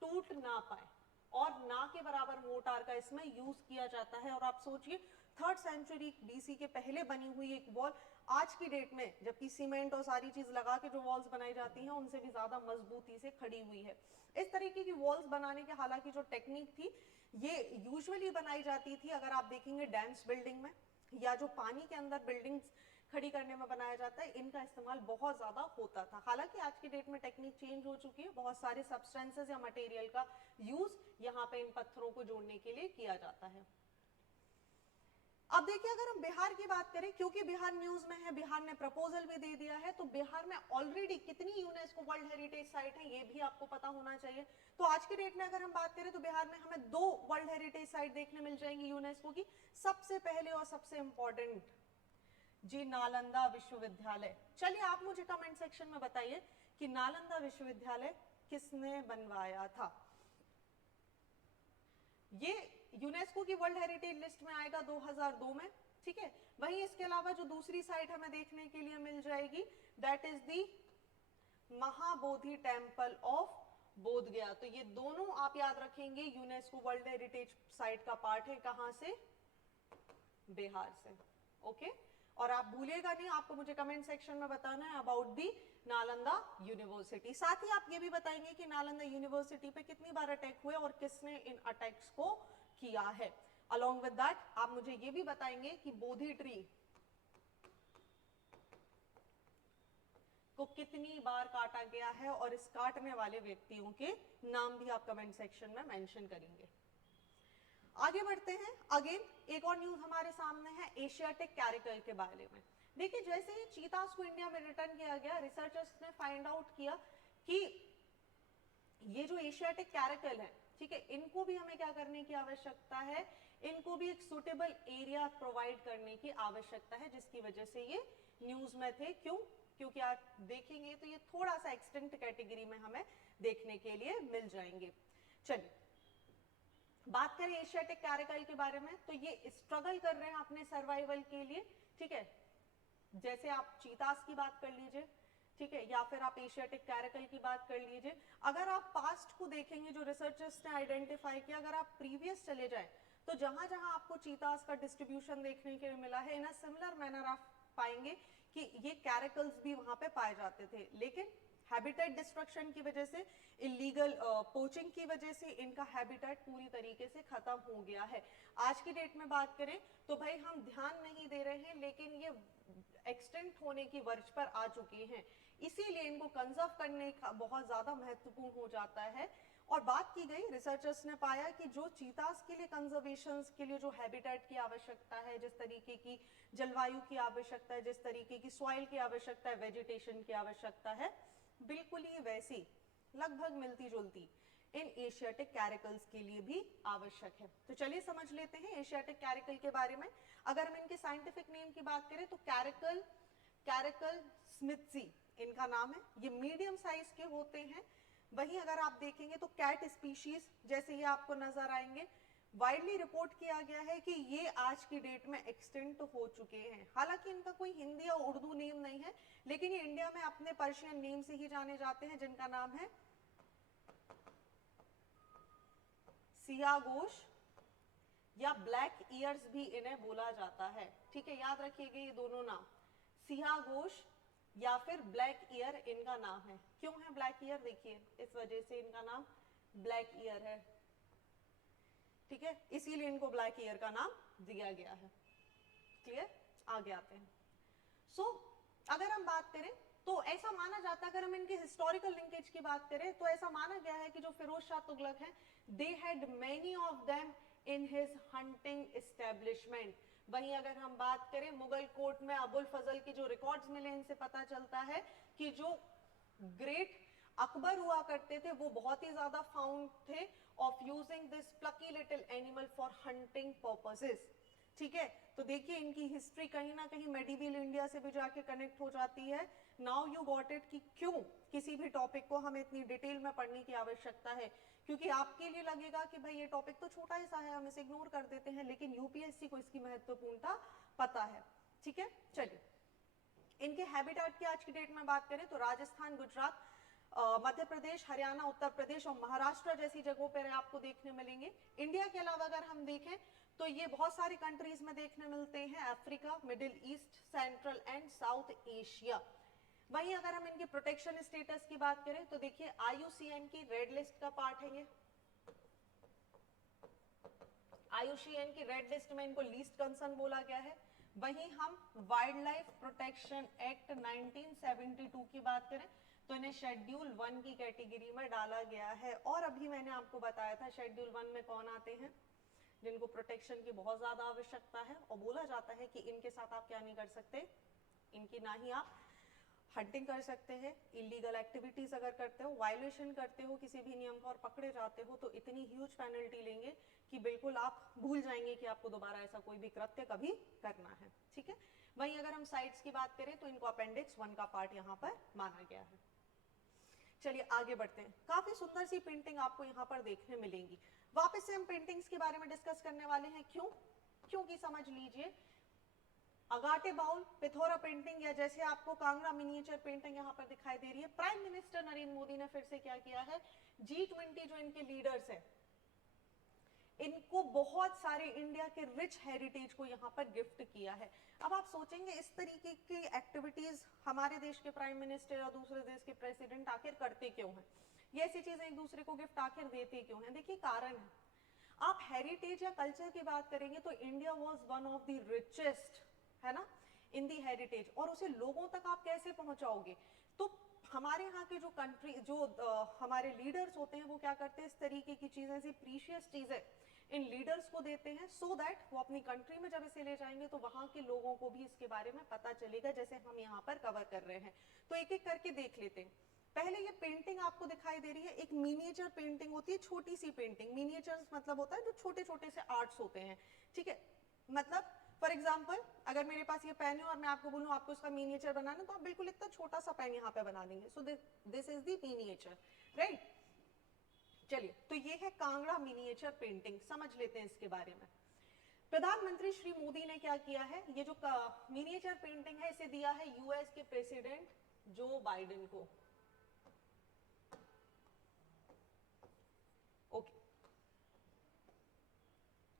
टूट ना पाए, और ना के बराबर मोर्टार का इसमें यूज किया जाता है। और आप सोचिए 3rd सेंचुरी बीसी के पहले बनी हुई एक वॉल आज की डेट में, जबकि सीमेंट और सारी चीज लगा के जो वॉल्स बनाई जाती हैं उनसे भी ज्यादा मजबूती से खड़ी हुई है। इस तरीके की वॉल्स बनाने के हालांकि जो टेक्निक थी ये यूजुअली बनाई जाती थी, अगर आप देखेंगे डैम्स बिल्डिंग में या जो पानी के अंदर बिल्डिंग्स खड़ी करने में बनाया जाता है, इनका इस्तेमाल बहुत ज्यादा होता था। हालांकि आज की डेट में टेक्निक चेंज हो चुकी है, बहुत सारे सब्सटेंसेस या मटेरियल का यूज यहाँ पे इन पत्थरों को जोड़ने के लिए किया जाता है। अब देखिए अगर हम बिहार की बात करें, क्योंकि बिहार न्यूज में है, बिहार ने प्रपोजल भी दे दिया है, तो बिहार में ऑलरेडी कितनी यूनेस्को वर्ल्ड हेरिटेज साइट है ये भी आपको पता होना चाहिए। तो आज की डेट में अगर हम बात करें तो बिहार में हमें 2 वर्ल्ड हेरिटेज साइट देखने मिल जाएंगी यूनेस्को की। सबसे पहले और सबसे इंपॉर्टेंट जी नालंदा विश्वविद्यालय। चलिए आप मुझे कमेंट सेक्शन में बताइए कि नालंदा विश्वविद्यालय किसने बनवाया था। ये यूनेस्को की वर्ल्ड हेरिटेज लिस्ट में आएगा 2002 में, ठीक है। वहीं इसके अलावा जो दूसरी साइट हमें देखने के लिए मिल जाएगी that is the Mahabodhi temple of बोध गया। तो ये दोनों आप याद रखेंगे यूनेस्को वर्ल्ड हेरिटेज साइट का पार्ट है। कहां से? बिहार से। ओके, और आप भूलिएगा नहीं, आपको मुझे कमेंट सेक्शन में बताना है अबाउट दी नालंदा यूनिवर्सिटी। साथ ही आप ये भी बताएंगे कि नालंदा यूनिवर्सिटी पे कितनी बार अटैक हुए और किसने इन अटैक्स को किया है। अलॉन्ग विद दैट आप मुझे ये भी बताएंगे कि बोधि ट्री को कितनी बार काटा गया है और इस काटने वाले व्यक्तियों के नाम भी आप कमेंट सेक्शन में मेंशन करेंगे। आगे बढ़ते हैं। अगेन एक और न्यूज हमारे सामने है एशियाटिक कैरिकल के बारे में। देखिए जैसे ही चीतास को इंडिया में रिटर्न किया गया, रिसर्चर्स ने फाइंड आउट किया कि ये जो एशियाटिक कैरिकल है, ठीक है, इनको भी हमें क्या करने की आवश्यकता है, इनको भी एक सुटेबल एरिया प्रोवाइड करने की आवश्यकता है, जिसकी वजह से ये न्यूज में थे। क्यों? क्योंकि आप देखेंगे तो ये थोड़ा सा एक्सटिंक्ट कैटेगरी में हमें देखने के लिए मिल जाएंगे। चलिए बात करें एशियाटिक कैरिकल के बारे में, तो ये स्ट्रगल कर रहे हैं अपने सर्वाइवल के लिए, ठीक है। जैसे आप चीतास की बात कर लीजिए, ठीक है, या फिर आप एशियाटिक कैरिकल की बात कर लीजिए। अगर आप पास्ट को देखेंगे जो रिसर्चर्स ने आइडेंटिफाई किया, अगर आप प्रीवियस चले जाए तो जहां जहां आपको चीतास का डिस्ट्रीब्यूशन देखने के लिए मिला है, इन अ सिमिलर मैनर आप पाएंगे कि ये कैरिकल्स भी वहां पे पाए जाते थे। लेकिन हैबिटेट डिस्ट्रक्शन की वजह से, इलीगल पोचिंग की वजह से इनका हैबिटेट पूरी तरीके से खत्म हो गया है। आज की डेट में बात करें तो भाई हम ध्यान नहीं दे रहे हैं, लेकिन ये एक्सटेंट होने की वर्ज पर आ चुके हैं, इसीलिए इनको कंजर्व करने का बहुत ज्यादा महत्वपूर्ण हो जाता है। और बात की गई, रिसर्चर्स ने पाया कि जो चीतास के लिए कंजर्वेशन के लिए जो हैबिटेट की आवश्यकता है, जिस तरीके की जलवायु की आवश्यकता है, जिस तरीके की सॉइल की आवश्यकता है, वेजिटेशन की आवश्यकता है, बिल्कुल ही वैसी लगभग मिलती जुलती इन एशियाटिक कैरिकल्स के लिए भी आवश्यक है। तो चलिए समझ लेते हैं एशियाटिक कैरिकल के बारे में। अगर हम इनके साइंटिफिक नेम की बात करें तो कैरिकल स्मिथसी इनका नाम है। ये मीडियम साइज के होते हैं। वहीं अगर आप देखेंगे तो कैट स्पीशीज जैसे ये आपको नजर आएंगे, वाइडली रिपोर्ट किया गया है कि ये आज की डेट में एक्सटिंक्ट हो चुके हैं। हालांकि इनका कोई हिंदी या उर्दू नेम नहीं है, लेकिन ये इंडिया में अपने पर्शियन नेम से ही जाने जाते हैं, जिनका नाम है सियागोश या ब्लैक ईयर्स भी इन्हें बोला जाता है, ठीक है। याद रखिएगा ये दोनों नाम, सियागोश या फिर ब्लैक ईयर इनका नाम है। क्यों है ब्लैक ईयर? देखिए इस वजह से इनका नाम ब्लैक ईयर है, ठीक है, इसीलिए इनको ब्लैक ईयर का नाम दिया गया है। क्लियर? आगे आते हैं। अगर हम बात करें तो ऐसा माना जाता है, अगर हम इनके हिस्टोरिकल लिंकेज की बात करें तो ऐसा माना गया है कि जो फिरोज शाह तुगलक हैं, they had many of them in his hunting establishment. वहीं अगर हम बात करें मुगल कोर्ट में अबुल फजल के जो रिकॉर्ड्स मिले, इनसे पता चलता है कि जो ग्रेट अकबर हुआ करते थे वो बहुत ही ज्यादा फाउंड थे of using this plucky little animal for hunting purposes, ठीक है। तो देखिए इनकी हिस्ट्री कहीं ना कहीं मेडिवल इंडिया से भी जाके कनेक्ट हो जाती है। नाउ यू गॉट इट कि क्यों किसी भी टॉपिक को हमें इतनी डिटेल में पढ़ने की आवश्यकता है, क्योंकि आपके लिए लगेगा कि भाई ये टॉपिक तो छोटा ही सा है, हम इसे इग्नोर कर देते हैं, लेकिन यूपीएससी को इसकी महत्वपूर्णता पता है, ठीक है। चलिए इनके हैबिटेट की आज की डेट में बात करें तो राजस्थान, गुजरात, मध्य प्रदेश, हरियाणा, उत्तर प्रदेश और महाराष्ट्र जैसी जगहों पर आपको देखने मिलेंगे। इंडिया के अलावा अगर हम देखें तो ये बहुत सारी कंट्रीज में देखने मिलते हैं, Africa, middle east, central and south Asia. वहीं अगर हम इनकी प्रोटेक्शन स्टेटस की बात करें तो देखिए IUCN की रेड लिस्ट का पार्ट है ये। IUCN की रेड लिस्ट में इनको लीस्ट कंसर्न बोला गया है। वहीं हम वाइल्ड लाइफ प्रोटेक्शन एक्ट 1972 की बात करें तो इन्हें शेड्यूल 1 की कैटेगरी में डाला गया है। और अभी मैंने आपको बताया था शेड्यूल 1 में कौन आते हैं, जिनको प्रोटेक्शन की बहुत ज्यादा आवश्यकता है और बोला जाता है कि इनके साथ आप क्या नहीं कर सकते, इनकी ना ही आप हंटिंग कर सकते हैं, इलीगल एक्टिविटीज अगर करते हो, वायलेशन करते हो किसी भी नियम का और पकड़े जाते हो तो इतनी ह्यूज पेनल्टी लेंगे कि बिल्कुल आप भूल जाएंगे कि आपको दोबारा ऐसा कोई भी कृत्य कभी करना है। ठीक है, वहीं अगर हम साइट्स की बात करें तो इनको अपेंडिक्स 1 का पार्ट यहाँ पर माना गया है। चलिए आगे बढ़ते हैं। काफी सुंदर सी पेंटिंग आपको यहाँ पर देखने मिलेंगी। वापस से हम पेंटिंग्स के बारे में डिस्कस करने वाले हैं। क्योंकि समझ लीजिए अगाटे बाउल, पिथौरा पेंटिंग या जैसे आपको कांगड़ा मिनिएचर पेंटिंग यहाँ पर दिखाई दे रही है, प्राइम मिनिस्टर नरेंद्र मोदी ने फिर से क्या किया है, G20 जो इनके लीडर्स हैं इनको बहुत सारे इंडिया के रिच हेरिटेज को यहाँ पर गिफ्ट किया है। अब आप सोचेंगे इस तरीके की एक्टिविटीज हमारे देश के प्राइम मिनिस्टर या दूसरे देश के प्रेसिडेंट आखिर करते क्यों हैं, ये ऐसी चीजें एक दूसरे को गिफ्ट आखिर देते क्यों हैं? देखिए कारण है, आप हेरिटेज या कल्चर की बात करेंगे तो India was one of the richest, है ना, इन दी हेरिटेज, और उसे लोगों तक आप कैसे पहुंचाओगे? तो हमारे यहाँ के जो कंट्री हमारे लीडर्स होते हैं वो क्या करते हैं, इस तरीके की चीजें, ऐसी प्रीशियस चीजें इन लीडर्स को देते हैं सो दैट वो अपनी कंट्री में जब इसे ले जाएंगे तो वहां के लोगों को भी इसके बारे में पता चलेगा, जैसे हम यहाँ पर कवर कर रहे हैं। तो एक एक करके देख लेते हैं। पहले ये पेंटिंग आपको दिखाई दे रही है, एक मिनिएचर पेंटिंग होती है, छोटी सी पेंटिंग। मिनिएचर्स मतलब होता है जो छोटे छोटे से आर्ट्स होते हैं, ठीक है। मतलब फॉर एग्जाम्पल अगर मेरे पास ये पेन है और मैं आपको बोलूं आपको इसका मिनिएचर बनाना, तो आप बिल्कुल इतना छोटा सा पेन यहाँ पे बना देंगे। सो this is the miniature, right. चलिए, तो ये है कांगड़ा मिनिएचर पेंटिंग, समझ लेते हैं इसके बारे में। प्रधानमंत्री श्री मोदी ने क्या किया है, ये जो मिनिएचर पेंटिंग है इसे दिया है यूएस के प्रेसिडेंट जो बाइडेन को। Okay,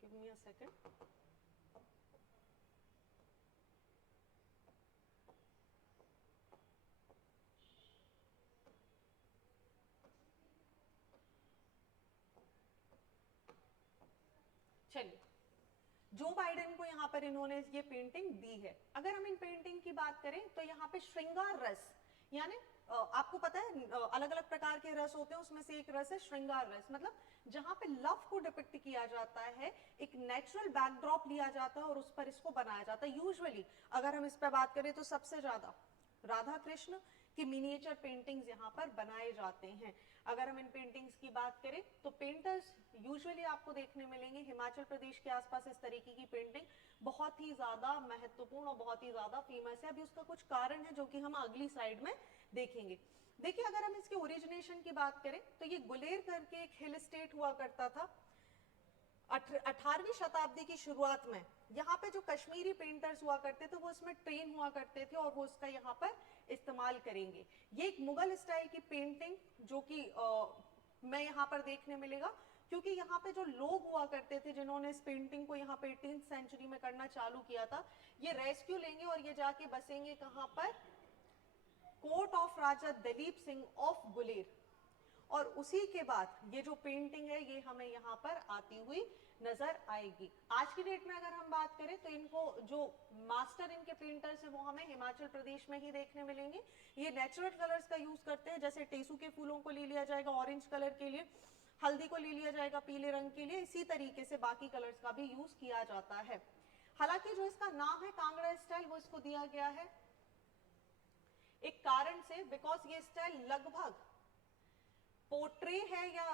give me a second. चलिए, जो बाइडेन को यहाँ पर इन्होंने ये पेंटिंग दी है। अगर हम इन पेंटिंग की बात करें तो यहाँ पे श्रृंगार रस, यानी आपको पता है अलग अलग प्रकार के रस होते हैं, उसमें से एक रस है श्रृंगार रस, मतलब जहाँ पे लव को डिपिक्ट किया जाता है, एक नेचुरल बैकड्रॉप लिया जाता है और उस पर इसको बनाया जाता है। यूजुअली अगर हम इस पर बात करें तो सबसे ज्यादा राधा कृष्ण की मिनिएचर पेंटिंग्स यहाँ पर बनाए जाते हैं। अगर हम इन पेंटिंग्स की बात करें तो पेंटर्स यूजुअली आपको देखने मिलेंगे हिमाचल प्रदेश के आसपास इस तरीके की पेंटिंग बहुत ही ज्यादा महत्वपूर्ण और बहुत ही ज्यादा फेमस है। अभी उसका कुछ कारण है जो कि हम अगली स्लाइड में देखेंगे। देखिए, अगर हम इसके ओरिजिनेशन की बात करें तो ये गुलेर करके एक हिल स्टेट हुआ करता था 18वीं शताब्दी की शुरुआत में। यहाँ पे जो कश्मीरी पेंटर्स हुआ करते थे वो इसमें ट्रेन हुआ करते थे और वो इसका यहाँ पर इस्तेमाल करेंगे। ये एक मुगल स्टाइल की पेंटिंग जो कि मैं यहाँ पर देखने मिलेगा, क्योंकि यहाँ पे जो लोग हुआ करते थे जिन्होंने इस पेंटिंग को यहाँ पे 18th सेंचुरी में करना चालू किया था, ये रेस्क्यू लेंगे और ये जाके बसेंगे कहाँ पर, court of Raja Dalip Singh of Guler, और उसी के बाद ये जो पेंटिंग है ये हमें यहाँ पर आती हुई नजर आएगी। आज की डेट में अगर हम बात करें तो इनको जो मास्टर इनके पेंटर्स है वो हमें हिमाचल प्रदेश में ही देखने मिलेंगे। ये नेचुरल कलर्स का यूज करते हैं, जैसे टेसू के फूलों को ले लिया जाएगा ऑरेंज कलर के लिए, हल्दी को ले लिया जाएगा पीले रंग के लिए, इसी तरीके से बाकी कलर्स का भी यूज किया जाता है। हालांकि जो इसका नाम है कांगड़ा स्टाइल वो इसको दिया गया है एक कारण से, बिकॉज ये स्टाइल लगभग पोर्ट्रे है या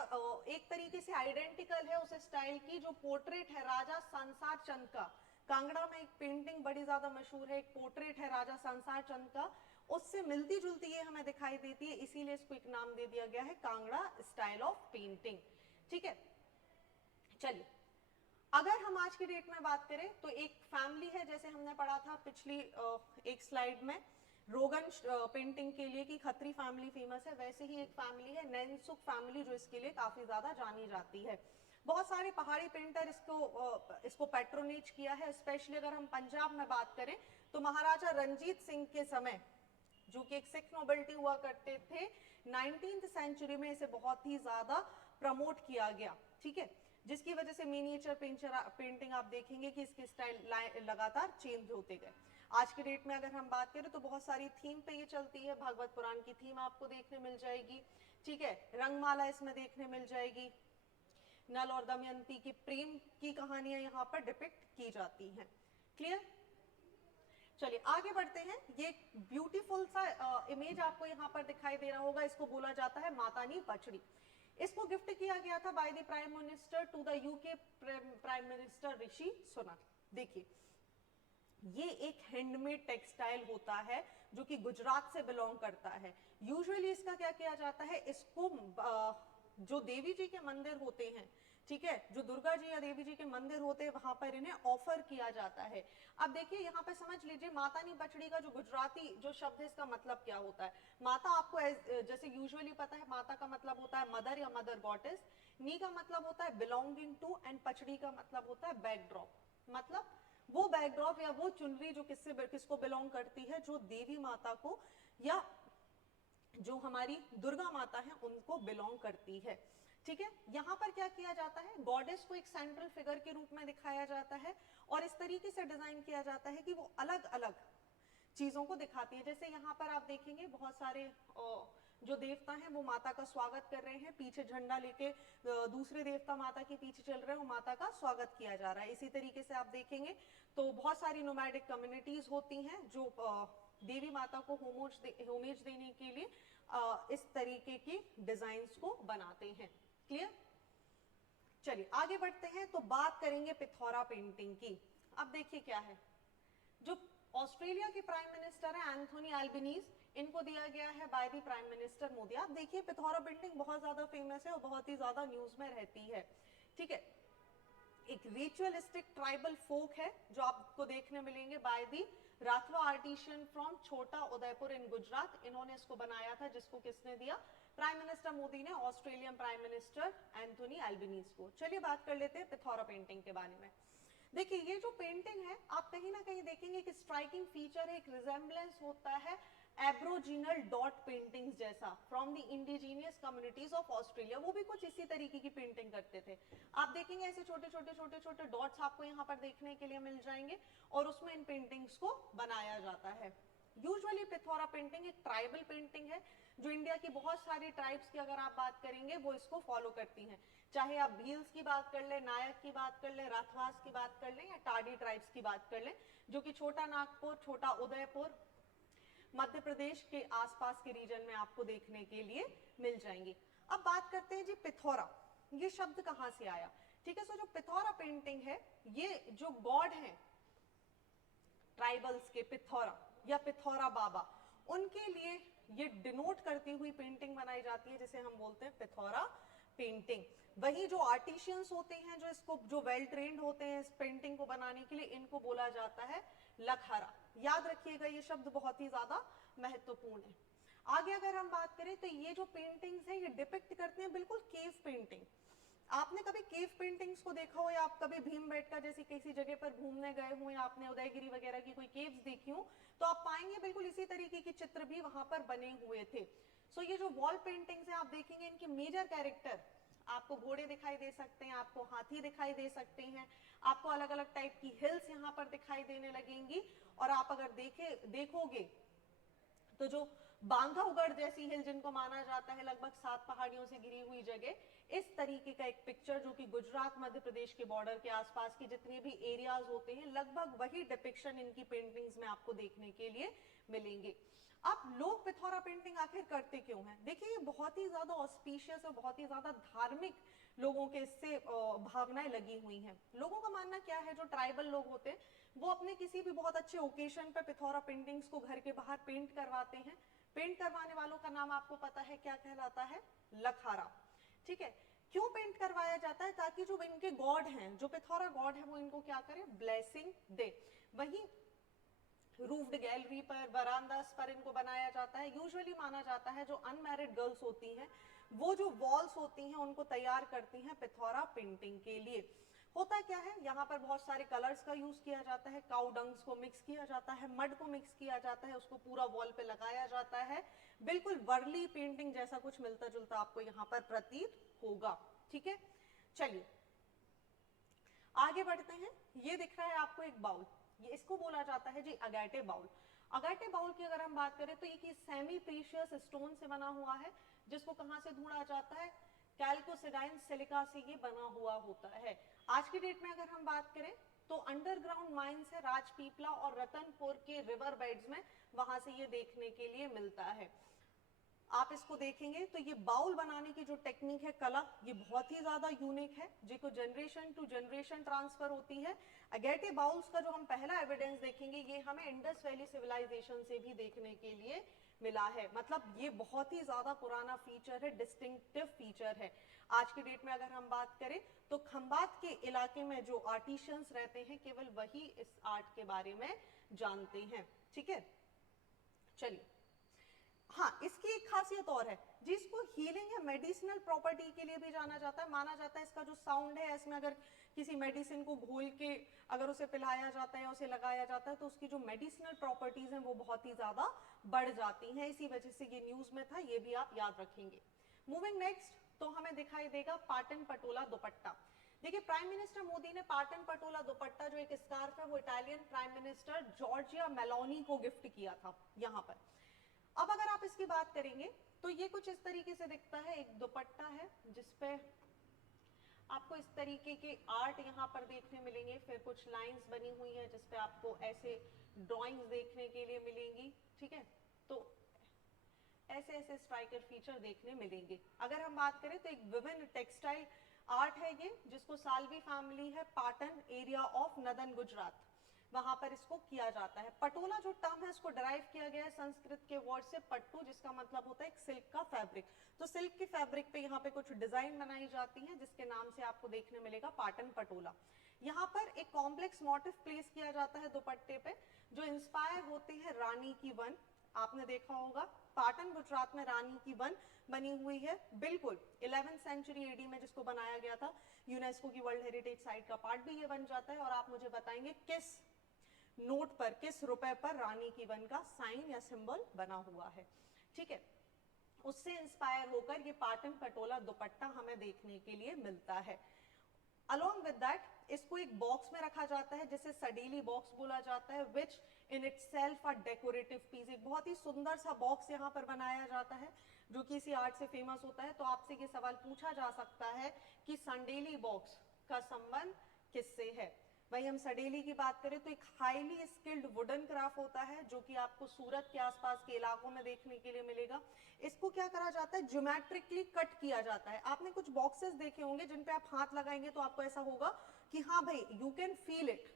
एक तरीके से आइडेंटिकल है उस स्टाइल की जो पोर्ट्रेट है राजा संसार चंद का। कांगड़ा में एक पेंटिंग बड़ी ज्यादा मशहूर है, एक पोर्ट्रेट है राजा संसार चंद का, उससे मिलती जुलती ये हमें दिखाई देती है, इसीलिए इसको एक नाम दे दिया गया है कांगड़ा स्टाइल ऑफ पेंटिंग। ठीक है, चलिए अगर हम आज की डेट में बात करें तो एक फैमिली है, जैसे हमने पढ़ा था पिछली एक स्लाइड में, रोगन पेंटिंग के लिए कि खत्री फैमिली फेमस है, वैसे ही एक फैमिली है नैनसुख फैमिली जो इसके लिए काफी ज्यादा जानी जाती है। बहुत सारे पहाड़ी पेंटर इसको पैट्रोनेज किया है। स्पेशली अगर हम पंजाब में बात करें तो महाराजा रंजीत सिंह के समय, जो कि एक सिख नोबिलिटी हुआ करते थे, 19th सेंचुरी में इसे बहुत ही ज्यादा प्रमोट किया गया, ठीक है, जिसकी वजह से मिनिएचर पेंटिंग आप देखेंगे कि इसके स्टाइल लगातार चेंज होते गए। आज के डेट में अगर हम बात करें तो बहुत सारी थीम पे ये चलती है। भागवत पुराण की थीम आपको देखने मिल जाएगी, ठीक है, रंगमाला इसमें देखने मिल जाएगी, नल और दमयंती की प्रेम की कहानियां यहाँ पर डिपिक्ट की जाती हैं। क्लियर? चलिए आगे बढ़ते हैं। ये ब्यूटीफुल सा इमेज आपको यहाँ पर दिखाई दे रहा होगा, इसको बोला जाता है मातानी बछड़ी। इसको गिफ्ट किया गया था by the prime minister to the UK prime minister Rishi Sunak. देखिए ये एक हैंडमेड टेक्सटाइल होता है जो कि गुजरात से बिलोंग करता है। यूजुअली इसका क्या किया जाता है, इसको जो देवी जी के मंदिर होते हैं, ठीक है, जो दुर्गा जी या देवी जी के मंदिर होते हैं वहां पर इन्हें ऑफर किया जाता है। अब देखिए यहाँ पे समझ लीजिए मातानी बछड़ी का जो गुजराती जो शब्द है इसका मतलब क्या होता है। माता आपको जैसे यूजुअली पता है, माता का मतलब होता है मदर या मदर गॉडेस, नी का मतलब होता है बिलोंगिंग टू, एंड पछड़ी का मतलब होता है बैकड्रॉप, मतलब वो बैकड्रॉप या वो चुनरी जो किसको बिलोंग करती है, जो देवी माता को या जो हमारी दुर्गा माता है उनको बिलोंग करती है, ठीक है। यहाँ पर क्या किया जाता है, गॉडेस को एक सेंट्रल फिगर के रूप में दिखाया जाता है और इस तरीके से डिजाइन किया जाता है कि वो अलग अलग चीजों को दिखाती है। जैसे यहाँ पर आप देखेंगे बहुत सारे जो देवता हैं वो माता का स्वागत कर रहे हैं, पीछे झंडा लेके दूसरे देवता माता के पीछे चल रहे हैं, वो माता का स्वागत किया जा रहा है। इसी तरीके से आप देखेंगे तो बहुत सारी नोमैडिक कम्युनिटीज होती हैं जो देवी माता को होमेज देने के लिए इस तरीके की डिजाइन्स को बनाते हैं। क्लियर? चलिए आगे बढ़ते हैं तो बात करेंगे पिथौरा पेंटिंग की। अब देखिए क्या है, जो ऑस्ट्रेलिया के प्राइम मिनिस्टर है एंथोनी एल्बनीज, इनको दिया गया है by the prime minister Modi. आप देखिए पिथौरा पेंटिंग बहुत ज्यादा फेमस है और बहुत ही ज्यादा न्यूज में रहती है, ठीक है। एक रिचुअलिस्टिक ट्राइबल फोक है जो आपको देखने मिलेंगे by the Rathwa artisan from छोटा उदयपुर इन गुजरात। इन्होंने इसको बनाया था, जिसको किसने दिया, प्राइम मिनिस्टर मोदी ने Australian prime minister Anthony Albanese को। चलिए बात कर लेते हैं पिथौरा पेंटिंग के बारे में। देखिए ये जो पेंटिंग है आप कहीं ना कहीं देखेंगे कि स्ट्राइकिंग फीचर है, एक रिजेम्बलेंस होता है एब्रोजिनल डॉट पेंटिंग्स जैसा from the indigenous communities of Australia. वो भी कुछ इसी तरीके की पेंटिंग करते थे। आप देखेंगे ऐसे छोटे छोटे छोटे छोटे डॉट्स आपको यहाँ पर देखने के लिए मिल जाएंगे और उसमें इन पेंटिंग्स को बनाया जाता है। यूजुअली पिथौरा पेंटिंग एक ट्राइबल पेंटिंग है जो इंडिया की बहुत सारी ट्राइब्स की अगर आप बात करेंगे वो इसको फॉलो करती हैं। चाहे आप भील्स की बात कर लें, नायक की बात कर लें, राठवास की बात कर लें या टाडी ट्राइब्स की बात कर लें, जो कि छोटा नागपुर, छोटा उदयपुर, मध्य प्रदेश के आसपास के रीजन में आपको देखने के लिए मिल जाएंगी। अब बात करते हैं जी पिथौरा, ये शब्द कहां से आया, ठीक है। सो जो पिथौरा पेंटिंग है, ये जो गॉड हैं ट्राइबल्स के पिथौरा या पिथौरा बाबा, उनके लिए ये डिनोट करती हुई पेंटिंग बनाई जाती है जिसे हम बोलते हैं पिथौरा पेंटिंग। वही जो आर्टिशियंस होते हैं जो इसको जो वेल ट्रेन्ड होते हैं इस पेंटिंग को बनाने के लिए, इनको बोला जाता है लखहरा। याद रखिएगा ये शब्द बहुत ही ज्यादा महत्वपूर्ण है। आगे अगर हम बात करें तो ये जो पेंटिंग्स हैं ये डिपिक्ट करते हैं बिल्कुल केव पेंटिंग। आपने कभी केव पेंटिंग्स को देखा हो या आप कभी भीमबेटका जैसी किसी जगह पर घूमने गए हो या आपने उदयगिरी वगैरह की कोई केव्स देखी हो तो आप पाएंगे बिल्कुल इसी तरीके के चित्र भी वहां पर बने हुए थे। सो ये जो वॉल पेंटिंग्स हैं आप देखेंगे इनके मेजर कैरेक्टर, आपको घोड़े दिखाई दे सकते हैं, आपको हाथी दिखाई दे सकते हैं, आपको अलग अलग टाइप की हिल्स यहाँ पर दिखाई देने लगेंगी। और आप अगर देखोगे तो जो बांधवगढ़ जैसी हिल जिनको माना जाता है लगभग 7 पहाड़ियों से घिरी हुई जगह, इस तरीके का एक पिक्चर जो कि गुजरात मध्य प्रदेश के बॉर्डर के आसपास की जितने भी एरियाज होते हैं लगभग वही डिपिक्शन इनकी पेंटिंग्स में आपको देखने के लिए मिलेंगे। अब लोग पिथौरा पेंटिंग आखिर करते क्यों हैं? देखिए ये बहुत ही ज्यादा ऑस्पिशियस और बहुत ही ज्यादा धार्मिक लोगों के इससे भावनाएं लगी हुई हैं। लोगों का मानना क्या है, जो ट्राइबल लोग होते हैं वो अपने किसी भी बहुत अच्छे ओकेजन पे पिथौरा पेंटिंग्स को घर के बाहर पेंट करवाते हैं। पेंट करवाने वालों का नाम आपको पता है क्या कहलाता है? लखहारा, ठीक है। क्यों पेंट करवाया जाता है? ताकि जो इनके गॉड हैं, जो पिथौरा गॉड है, वो इनको क्या करे? ब्लेसिंग दे। वही रूफ्ड गैलरी पर, वरांडास पर इनको बनाया जाता है। यूजुअली माना जाता है जो अनमैरिड गर्ल्स होती हैं वो जो वॉल्स होती हैं उनको तैयार करती हैं पिथौरा पेंटिंग के लिए। होता क्या है, यहाँ पर बहुत सारे कलर्स का यूज किया जाता है, काउ डंग्स को मिक्स किया जाता है, मड को मिक्स किया जाता है, उसको पूरा वॉल पे लगाया जाता है। बिल्कुल वर्ली पेंटिंग जैसा कुछ मिलता जुलता आपको यहाँ पर प्रतीत होगा। ठीक है, चलिए आगे बढ़ते हैं। ये दिख रहा है आपको एक बाउल, ये इसको बोला जाता है जी अगैटे बाउल। अगैटे बाउल की अगर हम बात करें तो ये सेमी प्रीशियस स्टोन से बना हुआ है, जिसको कहां से ढूंढा जाता है, कैल्कोसिडाइन सिलिका से ये बना हुआ होता है। आज की डेट में अगर हम बात करें तो अंडरग्राउंड माइंस है राजपीपला और रतनपुर के रिवर बेड्स में, वहां से ये देखने के लिए मिलता है। आप इसको देखेंगे तो ये बाउल बनाने की जो टेक्निक है, कला, ये बहुत ही ज्यादा यूनिक है, जिसको जनरेशन टू जनरेशन ट्रांसफर होती है। अगैटे बाउल्स का जो हम पहला एविडेंस देखेंगे ये हमें इंडस वैली सिविलाइजेशन से भी देखने के लिए मिला है। मतलब ये बहुत ही ज्यादा पुराना फीचर है, डिस्टिंक्टिव फीचर है। आज की डेट में अगर हम बात करें तो खंबात के इलाके में जो आर्टिशियंस रहते हैं केवल वही इस आर्ट के बारे में जानते हैं। ठीक है, चलिए हाँ, इसकी एक खासियत और है जिसको हीलिंग या मेडिसिनल प्रॉपर्टी के लिए भी जाना जाता है। माना जाता है इसका जो साउंड है, इसमें अगर किसी मेडिसिन को घोल के अगर उसे पिलाया जाता है या उसे लगाया जाता है तो उसकी जो मेडिसिनल प्रॉपर्टीज हैं वो बहुत ही ज्यादा बढ़ जाती हैं। इसी वजह से ये न्यूज में था, ये भी आप याद रखेंगे। मूविंग नेक्स्ट, तो हमें दिखाई देगा पाटन पटोला दुपट्टा। देखिए, प्राइम मिनिस्टर मोदी ने पाटन पटोला दुपट्टा जो एक स्कार्फ है वो Italian prime minister Giorgia Meloni को गिफ्ट किया था यहाँ पर। अब अगर आप इसकी बात करेंगे तो ये कुछ इस तरीके से दिखता है, एक दुपट्टा है जिसपे आपको इस तरीके के आर्ट यहाँ पर देखने मिलेंगे, फिर कुछ लाइंस बनी हुई है जिसपे आपको ऐसे ड्राइंग्स देखने के लिए मिलेंगी। ठीक है, तो ऐसे ऐसे स्ट्राइकर फीचर देखने मिलेंगे। अगर हम बात करें तो एक विभिन्न टेक्सटाइल आर्ट है ये, जिसको सालवी फैमिली है, Patan area of northern Gujarat, वहां पर इसको किया जाता है। पटोला जो टर्म है इसको डराइव किया गया है संस्कृत के वर्ड से पट्टू, जिसका मतलब होता है एक सिल्क का फैब्रिक। तो सिल्क के फैब्रिक पे यहाँ पे कुछ डिजाइन बनाई जाती हैं जिसके नाम से आपको देखने मिलेगा पाटन पटोला। यहाँ पर एक कॉम्प्लेक्स मोटिव प्लेस किया जाता है दुपट्टे पे, जो इंस्पायर होते हैं रानी की वन। आपने देखा होगा पाटन गुजरात में रानी की वन बनी हुई है, बिल्कुल 11th सेंचुरी एडी में जिसको बनाया गया था। यूनेस्को की वर्ल्ड हेरिटेज साइट का पार्ट भी ये बन जाता है। और आप मुझे बताएंगे किस नोट पर, किस रुपए पर रानी की वन का साइन या सिंबल बना हुआ है। ठीक है, उससे इंस्पायर होकर ये पाटन पटोला दुपट्टा हमें देखने के लिए मिलता है। अलॉन्ग विद दैट इसको एक बॉक्स में रखा जाता है जिसे सडीली बॉक्स बोला जाता है, which in itself a decorative piece. एक बहुत ही सुंदर सा बॉक्स यहाँ पर बनाया जाता है जो कि इसी आर्ट से फेमस होता है। तो आपसे ये सवाल पूछा जा सकता है कि संडेली बॉक्स का संबंध किससे है। वही हम सडेली की बात करें तो एक हाईली स्किल्ड वुडन क्राफ्ट होता है जो कि आपको सूरत के आसपास के इलाकों में देखने के लिए मिलेगा। इसको क्या करा जाता है, ज्योमेट्रिकली कट किया जाता है। आपने कुछ बॉक्सेस देखे होंगे जिन पे आप हाथ लगाएंगे तो आपको ऐसा होगा कि हाँ भाई यू कैन फील इट।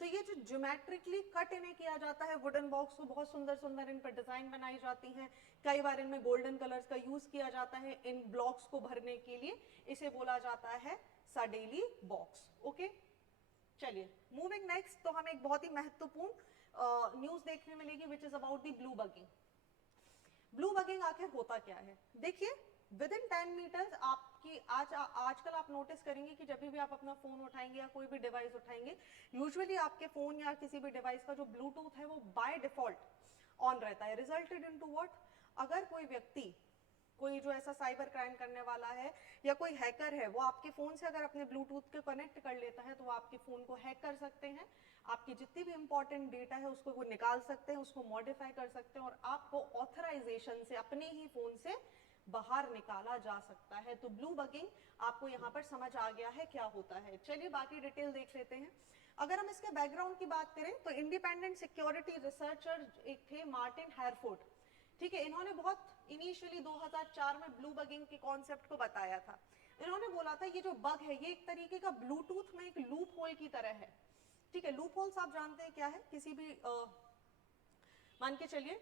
तो ये जो ज्योमेट्रिकली कट इन्हें किया जाता है वुडन बॉक्स को, बहुत सुंदर सुंदर इन पर डिजाइन बनाई जाती हैं। कई बार इनमें गोल्डन कलर्स का यूज किया जाता है इन ब्लॉक्स को भरने के लिए। इसे बोला जाता है सडेली बॉक्स। ओके, चलिए मूविंग नेक्स्ट, तो हमें एक बहुत ही महत्वपूर्ण न्यूज देखने मिलेगी which is about the blue bugging. Blue bugging आखिर होता क्या है? देखिए, विद इन 10 मीटर्स आपकी आजकल आप नोटिस करेंगे कि जब भी आप अपना फोन उठाएंगे या कोई भी डिवाइस उठाएंगे, यूजुअली आपके फोन या किसी भी डिवाइस का जो ब्लूटूथ है वो बाय डिफॉल्ट ऑन रहता है। रिजल्टेड इनटू व्हाट, अगर कोई व्यक्ति, कोई जो ऐसा साइबर क्राइम करने वाला है या कोई हैकर है, वो आपके फोन से अगर अपने ब्लूटूथ को कनेक्ट कर लेता है तो वो आपके फोन को हैक कर सकते हैं। आपकी जितनी भी इंपॉर्टेंट डेटा है उसको वो निकाल सकते हैं, उसको मॉडिफाई कर सकते हैं और आपको ऑथराइजेशन से अपने ही फोन से बाहर निकाला जा सकता है। तो ब्लू बगिंग आपको यहाँ पर समझ आ गया है क्या होता है। चलिए बाकी डिटेल देख लेते हैं। अगर हम इसके बैकग्राउंड की बात करें तो इंडिपेंडेंट सिक्योरिटी रिसर्चर एक थे मार्टिन हैरफोर्ड। ठीक है, इन्होंने बहुत इनिशियली 2004 में ब्लू बगिंग के कॉन्सेप्ट को बताया था। इन्होंने बोला था ये जो बग है ये एक तरीके का ब्लूटूथ में एक लूप होल की तरह है। ठीक है, लूप होल्स आप जानते हैं क्या है? किसी भी मान के चलिए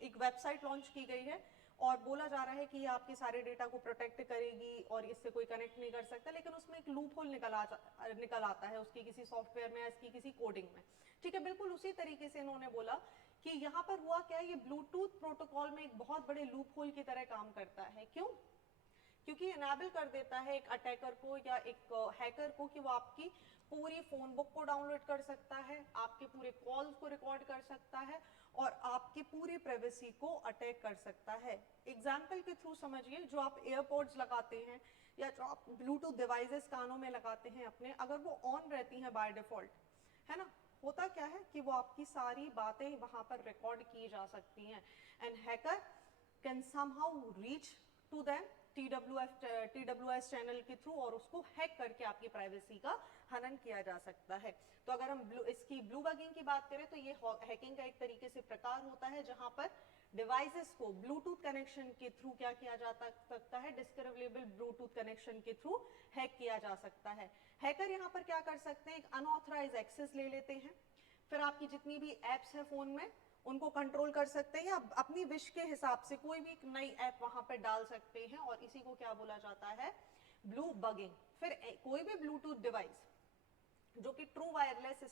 एक वेबसाइट लॉन्च की गई है और बोला जा रहा है कि ये आपके सारे डेटा को प्रोटेक्ट करेगी और इससे कोई कनेक्ट नहीं कर सकता, लेकिन उसमें एक लूप होल निकल आता है उसकी किसी सॉफ्टवेयर में या इसकी किसी कोडिंग में। ठीक है, बिल्कुल उसी तरीके से इन्होंने बोला कि यहाँ पर हुआ क्या, ये ब्लूटूथ प्रोटोकॉल में एक बहुत बड़े लूप होल की तरह काम करता है। क्यों? क्योंकि इनेबल कर देता है एक अटैकर को या एक हैकर को कि वो आपकी पूरी फोन बुक को डाउनलोड कर सकता है, आपके पूरे कॉल्स को रिकॉर्ड कर सकता है और आपकी पूरी प्राइवेसी को अटैक कर सकता है। एग्जाम्पल के थ्रू समझिए, जो आप एयरपोर्ट्स लगाते हैं या जो आप ब्लूटूथ डिवाइसेस कानों में लगाते हैं अपने, अगर वो ऑन रहती हैं बाय डिफॉल्ट, है ना, होता क्या है कि वो आपकी सारी बातें वहां पर रिकॉर्ड की जा सकती हैं and hacker can somehow reach to them TWS channel के थ्रू और उसको हैक करके आपकी प्राइवेसी का हनन किया जा सकता है। तो अगर हम इसकी ब्लू बगिंग की बात करें तो ये हैकिंग का एक तरीके से प्रकार होता है जहां पर डिवाइसेस को ब्लूटूथ कनेक्शन के थ्रू क्या किया जा सकता है, डिस्कवरेबल ब्लूटूथ कनेक्शन के थ्रू हैक किया जा सकता है। हैकर यहाँ पर क्या कर सकते हैं, एक अनऑथराइज एक्सेस ले लेते हैं, फिर आपकी जितनी भी एप्स है फोन में उनको कंट्रोल कर सकते हैं या अपनी विश के हिसाब से कोई भी नई ऐप वहां पर डाल सकते हैं और इसी को क्या बोला जाता है, ब्लू बगिंग। फिर कोई भी ब्लूटूथ डिवाइस जो कि ट्रू वायरलेस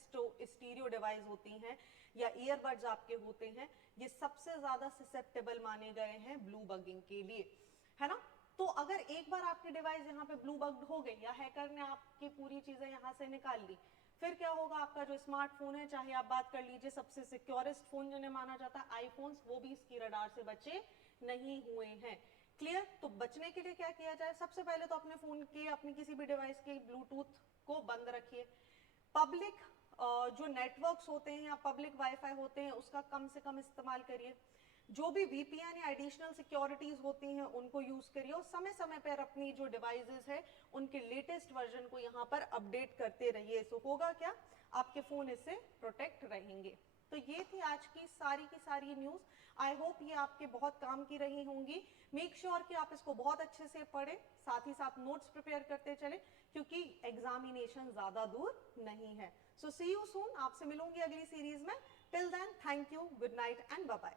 स्टीरियो डिवाइस होती हैं या ईयरबड्स आपके होते हैं, ये सबसे ज्यादा ससेप्टेबल माने गए हैं ब्लू बगिंग के लिए, है ना। तो अगर एक बार आपकी डिवाइस यहाँ पे ब्लू बग्ड हो गई या हैकर ने आपकी पूरी चीजें यहाँ से निकाल ली, फिर क्या होगा, आपका जो स्मार्टफोन है, चाहे आप बात कर लीजिए सबसे सिक्योरेस्ट फोन जिन्हें माना जाता है आईफोन्स, वो भी इसकी रडार से बचे नहीं हुए हैं। क्लियर? तो बचने के लिए क्या किया जाए, सबसे पहले तो अपने फोन के, अपनी किसी भी डिवाइस के ब्लूटूथ को बंद रखिए। पब्लिक जो नेटवर्क्स होते हैं या पब्लिक वाईफाई होते हैं उसका कम से कम इस्तेमाल करिए। जो भी VPN या एडिशनल सिक्योरिटीज होती हैं उनको यूज करिए और समय समय पर अपनी जो डिवाइसेस है उनके लेटेस्ट वर्जन को यहाँ पर अपडेट करते रहिए। सो होगा क्या, आपके फोन इससे प्रोटेक्ट रहेंगे। तो ये थी आज की सारी न्यूज। आई होप ये आपके बहुत काम की रही होंगी। मेक श्योर कि आप इसको बहुत अच्छे से पढ़ें, साथ ही साथ नोट्स प्रिपेयर करते चले क्योंकि एग्जामिनेशन ज्यादा दूर नहीं है। सो सी यू सून, आपसे मिलूंगी अगली सीरीज में। Till then, thank you, good night and bye bye.